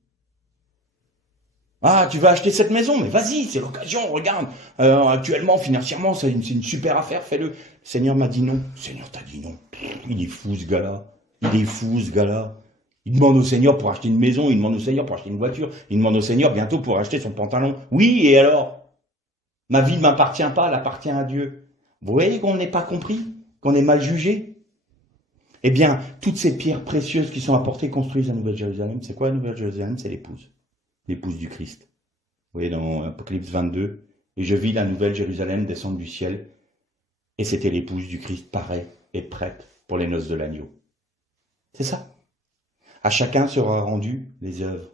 Ah, tu vas acheter cette maison, mais vas-y, c'est l'occasion, regarde. Actuellement, financièrement, c'est une super affaire, fais-le. Le Seigneur m'a dit non. Le Seigneur t'a dit non. Il est fou, ce gars-là. Il est fou, ce gars-là. Il demande au Seigneur pour acheter une maison, il demande au Seigneur pour acheter une voiture, il demande au Seigneur bientôt pour acheter son pantalon. Oui, et alors? Ma vie ne m'appartient pas, elle appartient à Dieu. Vous voyez qu'on n'est pas compris? Qu'on est mal jugé? Eh bien, toutes ces pierres précieuses qui sont apportées construisent la Nouvelle Jérusalem. C'est quoi la Nouvelle Jérusalem? C'est l'épouse. L'épouse du Christ. Vous voyez dans Apocalypse 22, et je vis la Nouvelle Jérusalem descendre du ciel, et c'était l'épouse du Christ parée et prête pour les noces de l'agneau. C'est ça. À chacun sera rendu les œuvres.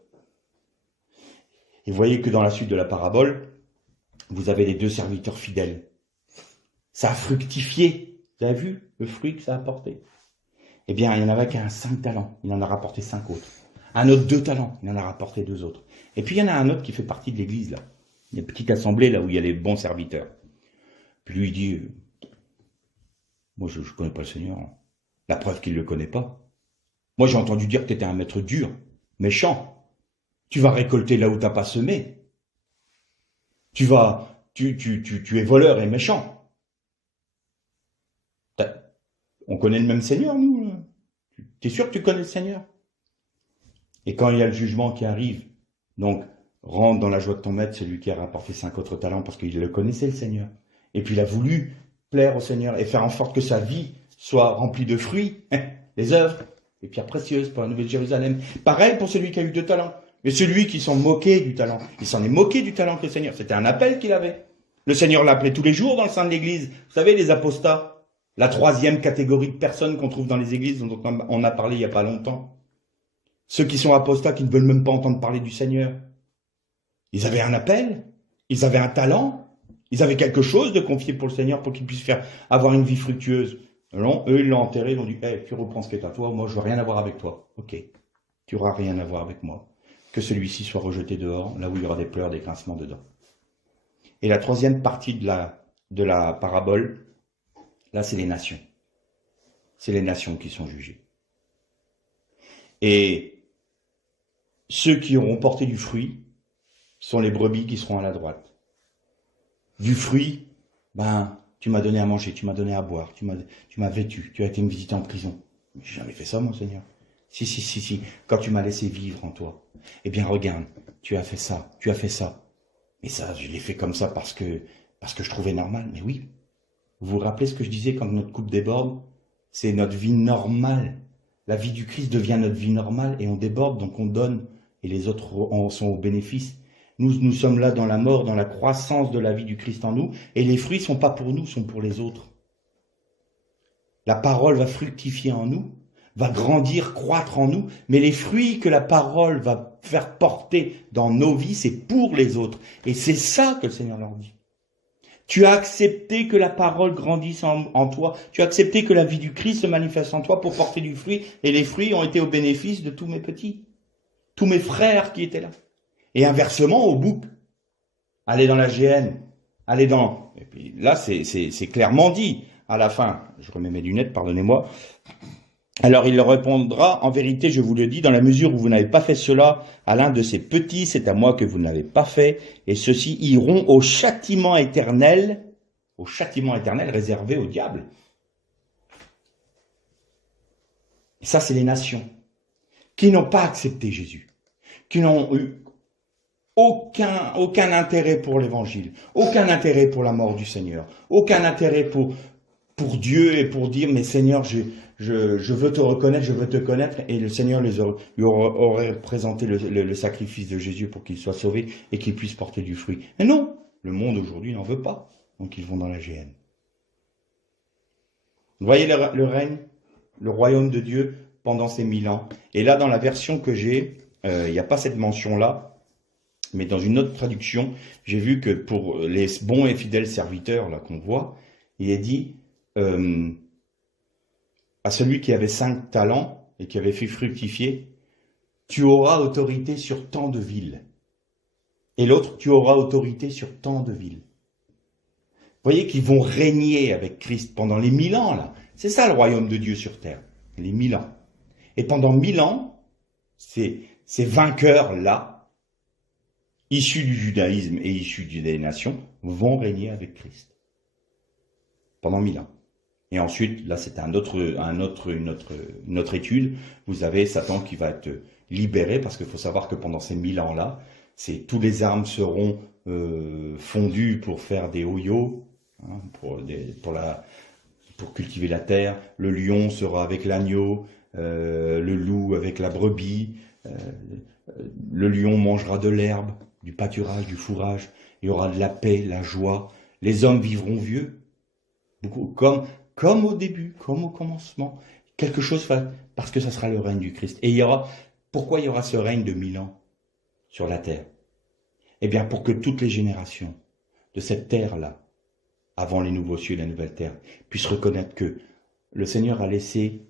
Et vous voyez que dans la suite de la parabole, vous avez les deux serviteurs fidèles. Ça a fructifié. Vous avez vu le fruit que ça a apporté? Eh bien, il y en avait qui a 5 talents. Il en a rapporté 5 autres. Un autre 2 talents. Il en a rapporté 2 autres. Et puis, il y en a un autre qui fait partie de l'église, là. Il y a une petite assemblée, là, où il y a les bons serviteurs. Puis lui, il dit, moi, je ne connais pas le Seigneur. La preuve qu'il ne le connaît pas. Moi, j'ai entendu dire que tu étais un maître dur, méchant. Tu vas récolter là où tu n'as pas semé. Tu es voleur et méchant. On connaît le même Seigneur, nous. Tu es sûr que tu connais le Seigneur? Et quand il y a le jugement qui arrive, donc, rentre dans la joie de ton maître, celui qui a rapporté 5 autres talents, parce qu'il le connaissait, le Seigneur. Et puis il a voulu plaire au Seigneur et faire en sorte que sa vie soit remplie de fruits, les œuvres, les pierres précieuses pour la Nouvelle Jérusalem. Pareil pour celui qui a eu 2 talents. Mais celui qui s'en moquait du talent, il s'en est moqué du talent que le Seigneur. C'était un appel qu'il avait. Le Seigneur l'appelait tous les jours dans le sein de l'Église. Vous savez, les apostats, la 3e catégorie de personnes qu'on trouve dans les églises, dont on a parlé il n'y a pas longtemps. Ceux qui sont apostats, qui ne veulent même pas entendre parler du Seigneur. Ils avaient un appel, ils avaient un talent, ils avaient quelque chose de confié pour le Seigneur pour qu'il puisse avoir une vie fructueuse. Non, eux, ils l'ont enterré, ils ont dit, tu reprends ce qui est à toi, moi je veux rien avoir avec toi. Ok, tu n'auras rien à voir avec moi. Que celui-ci soit rejeté dehors, là où il y aura des pleurs, des grincements dedans. Et la 3e partie de la parabole, là c'est les nations. C'est les nations qui sont jugées. Et ceux qui auront porté du fruit sont les brebis qui seront à la droite. Du fruit, tu m'as donné à manger, tu m'as donné à boire, tu m'as vêtu, tu as été me visiter en prison. J'ai jamais fait ça, mon Seigneur. Si, quand tu m'as laissé vivre en toi. Eh bien, regarde, tu as fait ça. Et ça, je l'ai fait comme ça parce que je trouvais normal. Mais oui, vous vous rappelez ce que je disais quand notre coupe déborde? C'est notre vie normale. La vie du Christ devient notre vie normale et on déborde, donc on donne. Et les autres sont au bénéfice. Nous sommes là dans la mort, dans la croissance de la vie du Christ en nous. Et les fruits ne sont pas pour nous, sont pour les autres. La parole va fructifier en nous, va grandir, croître en nous. Mais les fruits que la parole va faire porter dans nos vies, c'est pour les autres. Et c'est ça que le Seigneur leur dit. Tu as accepté que la parole grandisse en toi. Tu as accepté que la vie du Christ se manifeste en toi pour porter du fruit. Et les fruits ont été au bénéfice de tous mes petits. Tous mes frères qui étaient là. Et inversement, au bout, allez dans la GN, allez dans... Et puis là, c'est clairement dit à la fin. Je remets mes lunettes, pardonnez-moi. Alors il leur répondra, en vérité, je vous le dis, dans la mesure où vous n'avez pas fait cela à l'un de ces petits, c'est à moi que vous n'avez pas fait, et ceux-ci iront au châtiment éternel réservé au diable. Et ça, c'est les nations qui n'ont pas accepté Jésus, qui n'ont eu aucun intérêt pour l'évangile, aucun intérêt pour la mort du Seigneur, aucun intérêt pour Dieu et pour dire, mais Seigneur, je veux te reconnaître, je veux te connaître, et le Seigneur lui aurait présenté le sacrifice de Jésus pour qu'il soit sauvé et qu'il puisse porter du fruit. Mais non, le monde aujourd'hui n'en veut pas, donc ils vont dans la géhenne. Vous voyez le règne, le royaume de Dieu pendant ces 1000 ans. Et là, dans la version que j'ai, il n'y a pas cette mention-là, mais dans une autre traduction, j'ai vu que pour les bons et fidèles serviteurs là qu'on voit, il est dit à celui qui avait 5 talents et qui avait fait fructifier, tu auras autorité sur tant de villes. Et l'autre, tu auras autorité sur tant de villes. Vous voyez qu'ils vont régner avec Christ pendant les 1000 ans là. C'est ça le royaume de Dieu sur terre, les 1000 ans. Et pendant 1000 ans, ces vainqueurs-là, issus du judaïsme et issus des nations, vont régner avec Christ. Pendant 1000 ans. Et ensuite, là c'est une autre étude, vous avez Satan qui va être libéré, parce qu'il faut savoir que pendant ces 1000 ans-là, tous les armes seront fondues pour faire des hoyos, hein, pour cultiver la terre, le lion sera avec l'agneau, le loup avec la brebis, le lion mangera de l'herbe, du pâturage, du fourrage, il y aura de la paix, la joie, les hommes vivront vieux, beaucoup, comme au début, comme au commencement, quelque chose va, parce que ça sera le règne du Christ. Et pourquoi il y aura ce règne de 1000 ans sur la terre? Eh bien, pour que toutes les générations de cette terre-là, avant les nouveaux cieux et la nouvelle terre, puissent reconnaître que le Seigneur a laissé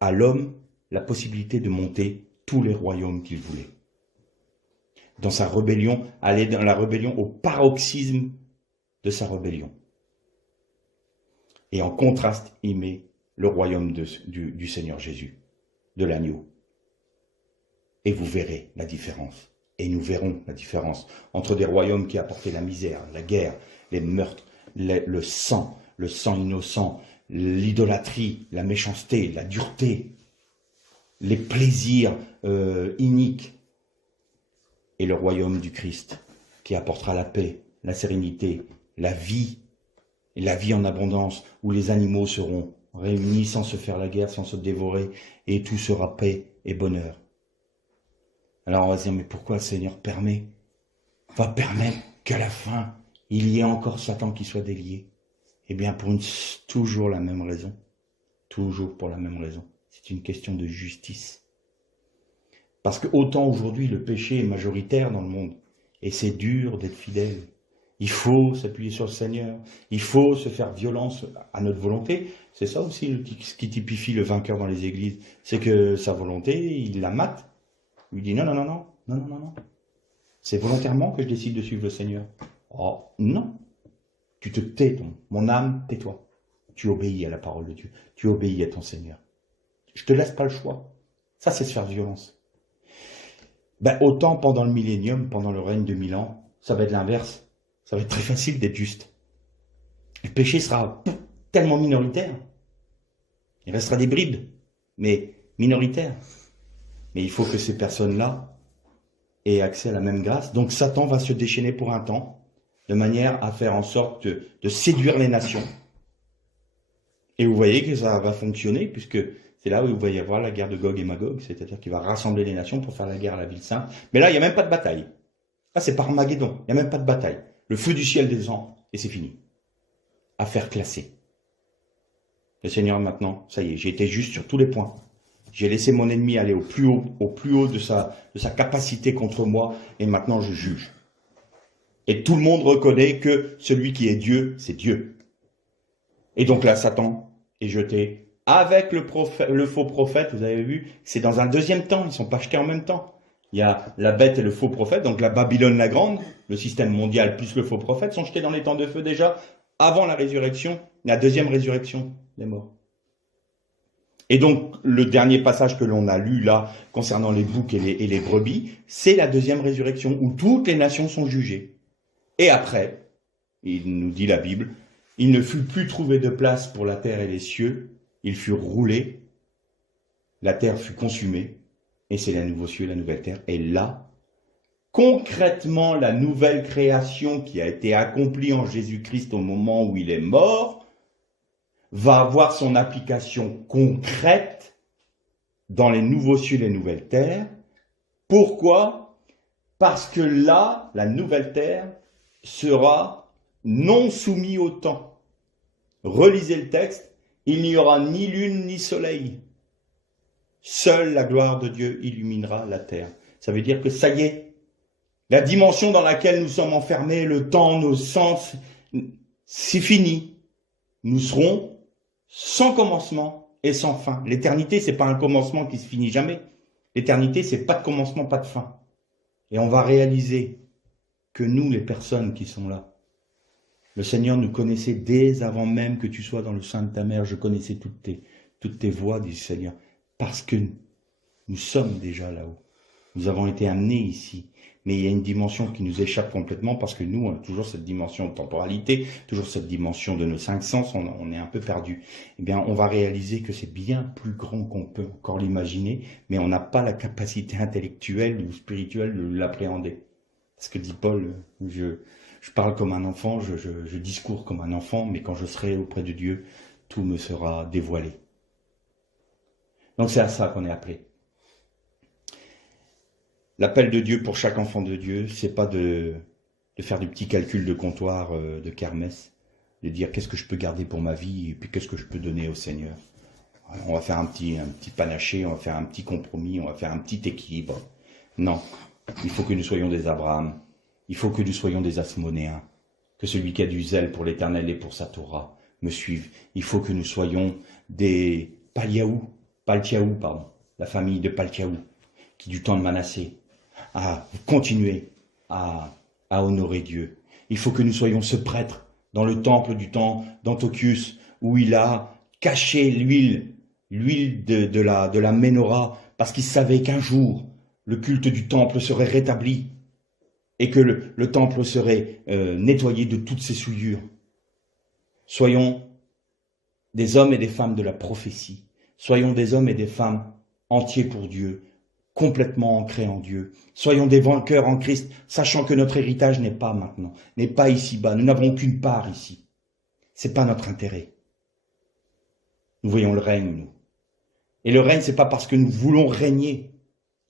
à l'homme la possibilité de monter tous les royaumes qu'il voulait. Dans sa rébellion, aller dans la rébellion au paroxysme de sa rébellion. Et en contraste, il met le royaume du Seigneur Jésus, de l'agneau. Et vous verrez la différence. Et nous verrons la différence entre des royaumes qui apportaient la misère, la guerre, les meurtres, le sang innocent, l'idolâtrie, la méchanceté, la dureté, les plaisirs iniques, et le royaume du Christ qui apportera la paix, la sérénité, la vie, et la vie en abondance, où les animaux seront réunis sans se faire la guerre, sans se dévorer, et tout sera paix et bonheur. Alors on va se dire, mais pourquoi le Seigneur va permettre qu'à la fin, il y ait encore Satan qui soit délié? Eh bien, toujours la même raison. Toujours pour la même raison. C'est une question de justice. Parce que autant aujourd'hui le péché est majoritaire dans le monde, et c'est dur d'être fidèle. Il faut s'appuyer sur le Seigneur, il faut se faire violence à notre volonté. C'est ça aussi ce qui typifie le vainqueur dans les églises, c'est que sa volonté, il la mate. Il dit non. C'est volontairement que je décide de suivre le Seigneur. Oh non, tu te tais, mon âme, tais-toi. Tu obéis à la parole de Dieu, tu obéis à ton Seigneur. Je te laisse pas le choix. Ça, c'est se faire violence. Ben, autant pendant le millénium, pendant le règne de 1000 ans, ça va être l'inverse. Ça va être très facile d'être juste. Le péché sera tellement minoritaire. Il restera des bribes, mais minoritaires. Mais il faut que ces personnes-là aient accès à la même grâce. Donc Satan va se déchaîner pour un temps, de manière à faire en sorte de séduire les nations. Et vous voyez que ça va fonctionner, puisque c'est là où il va y avoir la guerre de Gog et Magog, c'est-à-dire qu'il va rassembler les nations pour faire la guerre à la ville sainte. Mais là, il n'y a même pas de bataille. Là, c'est par Armageddon, il n'y a même pas de bataille. Le feu du ciel descend, et c'est fini. Affaire classée. Le Seigneur, maintenant, ça y est, j'ai été juste sur tous les points. J'ai laissé mon ennemi aller au plus haut de sa capacité contre moi, et maintenant je juge. Et tout le monde reconnaît que celui qui est Dieu, c'est Dieu. Et donc là, Satan est jeté avec le faux prophète. Vous avez vu, c'est dans un deuxième temps, ils ne sont pas jetés en même temps. Il y a la bête et le faux prophète, donc la Babylone la grande, le système mondial plus le faux prophète, sont jetés dans les temps de feu déjà, avant la résurrection, la deuxième résurrection des morts. Et donc, le dernier passage que l'on a lu là, concernant les boucs et les brebis, c'est la deuxième résurrection, où toutes les nations sont jugées. Et après, il nous dit la Bible, il ne fut plus trouvé de place pour la terre et les cieux, ils furent roulés, la terre fut consumée, et c'est la nouveau cieux et la nouvelle terre. Et là, concrètement, la nouvelle création qui a été accomplie en Jésus-Christ au moment où il est mort, va avoir son application concrète dans les nouveaux cieux et les nouvelles terres. Pourquoi? Parce que là, la nouvelle terre sera non soumise au temps. Relisez le texte, il n'y aura ni lune ni soleil. Seule la gloire de Dieu illuminera la terre. Ça veut dire que ça y est, la dimension dans laquelle nous sommes enfermés, le temps, nos sens, c'est fini. Nous serons sans commencement et sans fin. L'éternité, c'est pas un commencement qui se finit jamais. L'éternité, c'est pas de commencement, pas de fin. Et on va réaliser que nous, les personnes qui sont là, le Seigneur nous connaissait dès avant même que tu sois dans le sein de ta mère. Je connaissais toutes tes voies, dit le Seigneur. Parce que nous sommes déjà là-haut. Nous avons été amenés ici. Mais il y a une dimension qui nous échappe complètement parce que nous, on a toujours cette dimension de temporalité, toujours cette dimension de nos cinq sens, on est un peu perdu. Eh bien, on va réaliser que c'est bien plus grand qu'on peut encore l'imaginer, mais on n'a pas la capacité intellectuelle ou spirituelle de l'appréhender. Parce que dit Paul, je parle comme un enfant, je discours comme un enfant, mais quand je serai auprès de Dieu, tout me sera dévoilé. Donc c'est à ça qu'on est appelé. L'appel de Dieu pour chaque enfant de Dieu, c'est pas de faire du petit calcul de comptoir de kermesse, de dire qu'est-ce que je peux garder pour ma vie et puis qu'est-ce que je peux donner au Seigneur. Alors, on va faire un petit panaché, on va faire un petit compromis, on va faire un petit équilibre. Non, il faut que nous soyons des Abraham, il faut que nous soyons des Asmonéens, que celui qui a du zèle pour l'Éternel et pour sa Torah me suive. Il faut que nous soyons des Paltiaou, la famille de Paltiaou, qui du temps de Manassé a continué à honorer Dieu. Il faut que nous soyons ce prêtre dans le temple du temps d'Antiochus où il a caché l'huile de la Ménorah parce qu'il savait qu'un jour le culte du temple serait rétabli et que le temple serait nettoyé de toutes ses souillures. Soyons des hommes et des femmes de la prophétie. Soyons des hommes et des femmes entiers pour Dieu, complètement ancrés en Dieu. Soyons des vainqueurs en Christ, sachant que notre héritage n'est pas maintenant, n'est pas ici-bas. Nous n'avons aucune part ici. C'est pas notre intérêt. Nous voyons le règne, nous. Et le règne, c'est pas parce que nous voulons régner.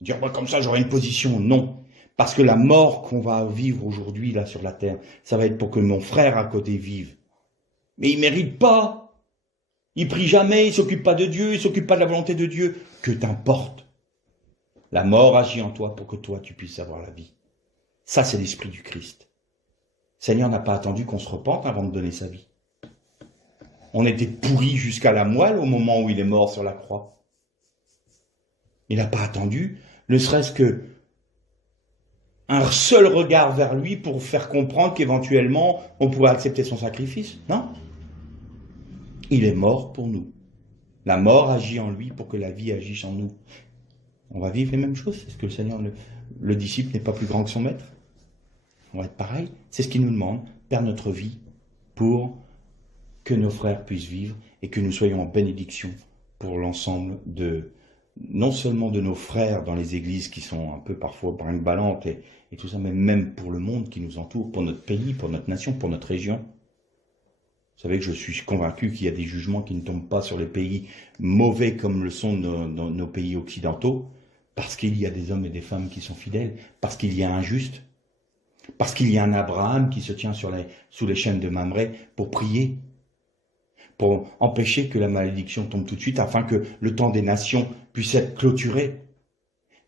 Dire, moi, comme ça, j'aurai une position. Non. Parce que la mort qu'on va vivre aujourd'hui, là, sur la terre, ça va être pour que mon frère à côté vive. Mais il mérite pas. Il prie jamais, il s'occupe pas de Dieu, il s'occupe pas de la volonté de Dieu. Que t'importe. La mort agit en toi pour que toi, tu puisses avoir la vie. Ça, c'est l'esprit du Christ. Le Seigneur n'a pas attendu qu'on se repente avant de donner sa vie. On était pourris jusqu'à la moelle au moment où il est mort sur la croix. Il n'a pas attendu, ne serait-ce que un seul regard vers lui pour faire comprendre qu'éventuellement, on pourrait accepter son sacrifice. Non. Il est mort pour nous. La mort agit en lui pour que la vie agisse en nous. On va vivre les mêmes choses. Est-ce que le Seigneur, le disciple n'est pas plus grand que son maître? On va être pareil. C'est ce qu'il nous demande, perdre notre vie pour que nos frères puissent vivre et que nous soyons en bénédiction pour l'ensemble non seulement de nos frères dans les églises qui sont un peu parfois brinque-ballantes et tout ça, mais même pour le monde qui nous entoure, pour notre pays, pour notre nation, pour notre région. Vous savez que je suis convaincu qu'il y a des jugements qui ne tombent pas sur les pays mauvais comme le sont nos pays occidentaux, parce qu'il y a des hommes et des femmes qui sont fidèles, parce qu'il y a un juste, parce qu'il y a un Abraham qui se tient sous les chaînes de Mamré pour prier, pour empêcher que la malédiction tombe tout de suite, afin que le temps des nations puisse être clôturé.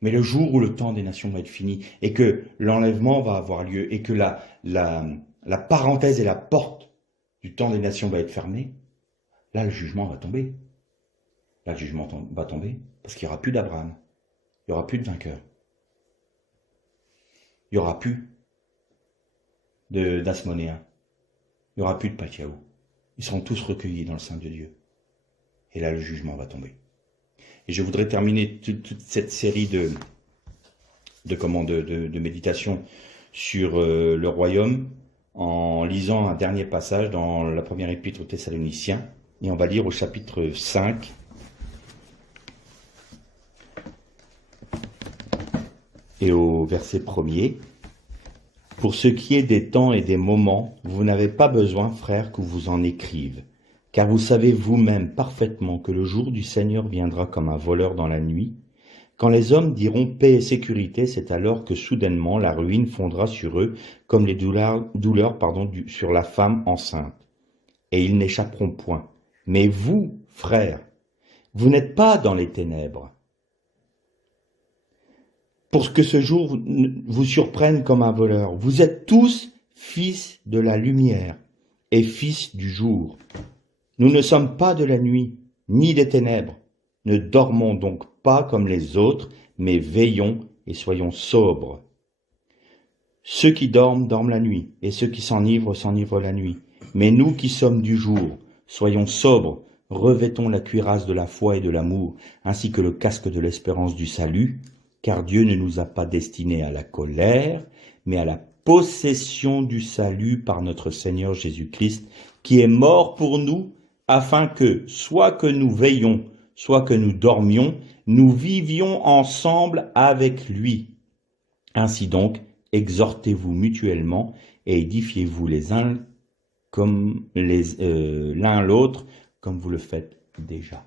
Mais le jour où le temps des nations va être fini, et que l'enlèvement va avoir lieu, et que la parenthèse et la porte du temps des nations va être fermée, là le jugement va tomber. Là le jugement va tomber, parce qu'il n'y aura plus d'Abraham, il n'y aura plus de vainqueur, il n'y aura plus d'Asmonéens, il n'y aura plus de Paltiaou. Ils seront tous recueillis dans le sein de Dieu. Et là, le jugement va tomber. Et je voudrais terminer toute cette série de méditation sur le royaume en lisant un dernier passage dans la première épître aux Thessaloniciens. Et on va lire au chapitre 5. Et au verset 1er. Pour ce qui est des temps et des moments, vous n'avez pas besoin, frères, que vous en écrive, Car vous savez vous-même parfaitement que le jour du Seigneur viendra comme un voleur dans la nuit. Quand les hommes diront paix et sécurité, c'est alors que soudainement la ruine fondra sur eux comme les douleurs sur la femme enceinte. Et ils n'échapperont point. Mais vous, frères, vous n'êtes pas dans les ténèbres, pour que ce jour vous surprenne comme un voleur. Vous êtes tous fils de la lumière et fils du jour. Nous ne sommes pas de la nuit, ni des ténèbres. Ne dormons donc pas comme les autres, mais veillons et soyons sobres. Ceux qui dorment, dorment la nuit, et ceux qui s'enivrent, s'enivrent la nuit. Mais nous qui sommes du jour, soyons sobres, revêtons la cuirasse de la foi et de l'amour, ainsi que le casque de l'espérance du salut, car Dieu ne nous a pas destinés à la colère, mais à la possession du salut par notre Seigneur Jésus-Christ, qui est mort pour nous, afin que, soit que nous veillions, soit que nous dormions, nous vivions ensemble avec lui. Ainsi donc, exhortez-vous mutuellement et édifiez-vous les uns comme l'un l'autre, comme vous le faites déjà.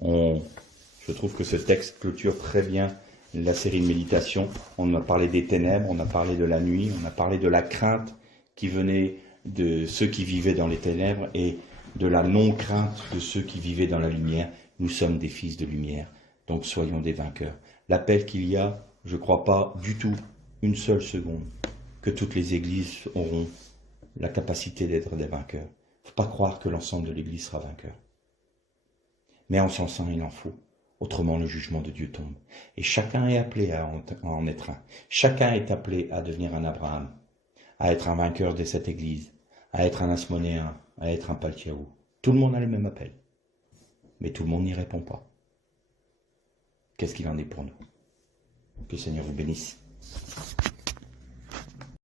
Je trouve que ce texte clôture très bien la série de méditations. On a parlé des ténèbres, on a parlé de la nuit, on a parlé de la crainte qui venait de ceux qui vivaient dans les ténèbres et de la non-crainte de ceux qui vivaient dans la lumière. Nous sommes des fils de lumière, donc soyons des vainqueurs. L'appel qu'il y a, je ne crois pas du tout, une seule seconde, que toutes les églises auront la capacité d'être des vainqueurs. Il ne faut pas croire que l'ensemble de l'église sera vainqueur. Mais en son sein, il en faut. Autrement, le jugement de Dieu tombe. Et chacun est appelé à en être un. Chacun est appelé à devenir un Abraham, à être un vainqueur de cette église, à être un Asmonéen, à être un Paltiaou. Tout le monde a le même appel. Mais tout le monde n'y répond pas. Qu'est-ce qu'il en est pour nous? Que le Seigneur vous bénisse.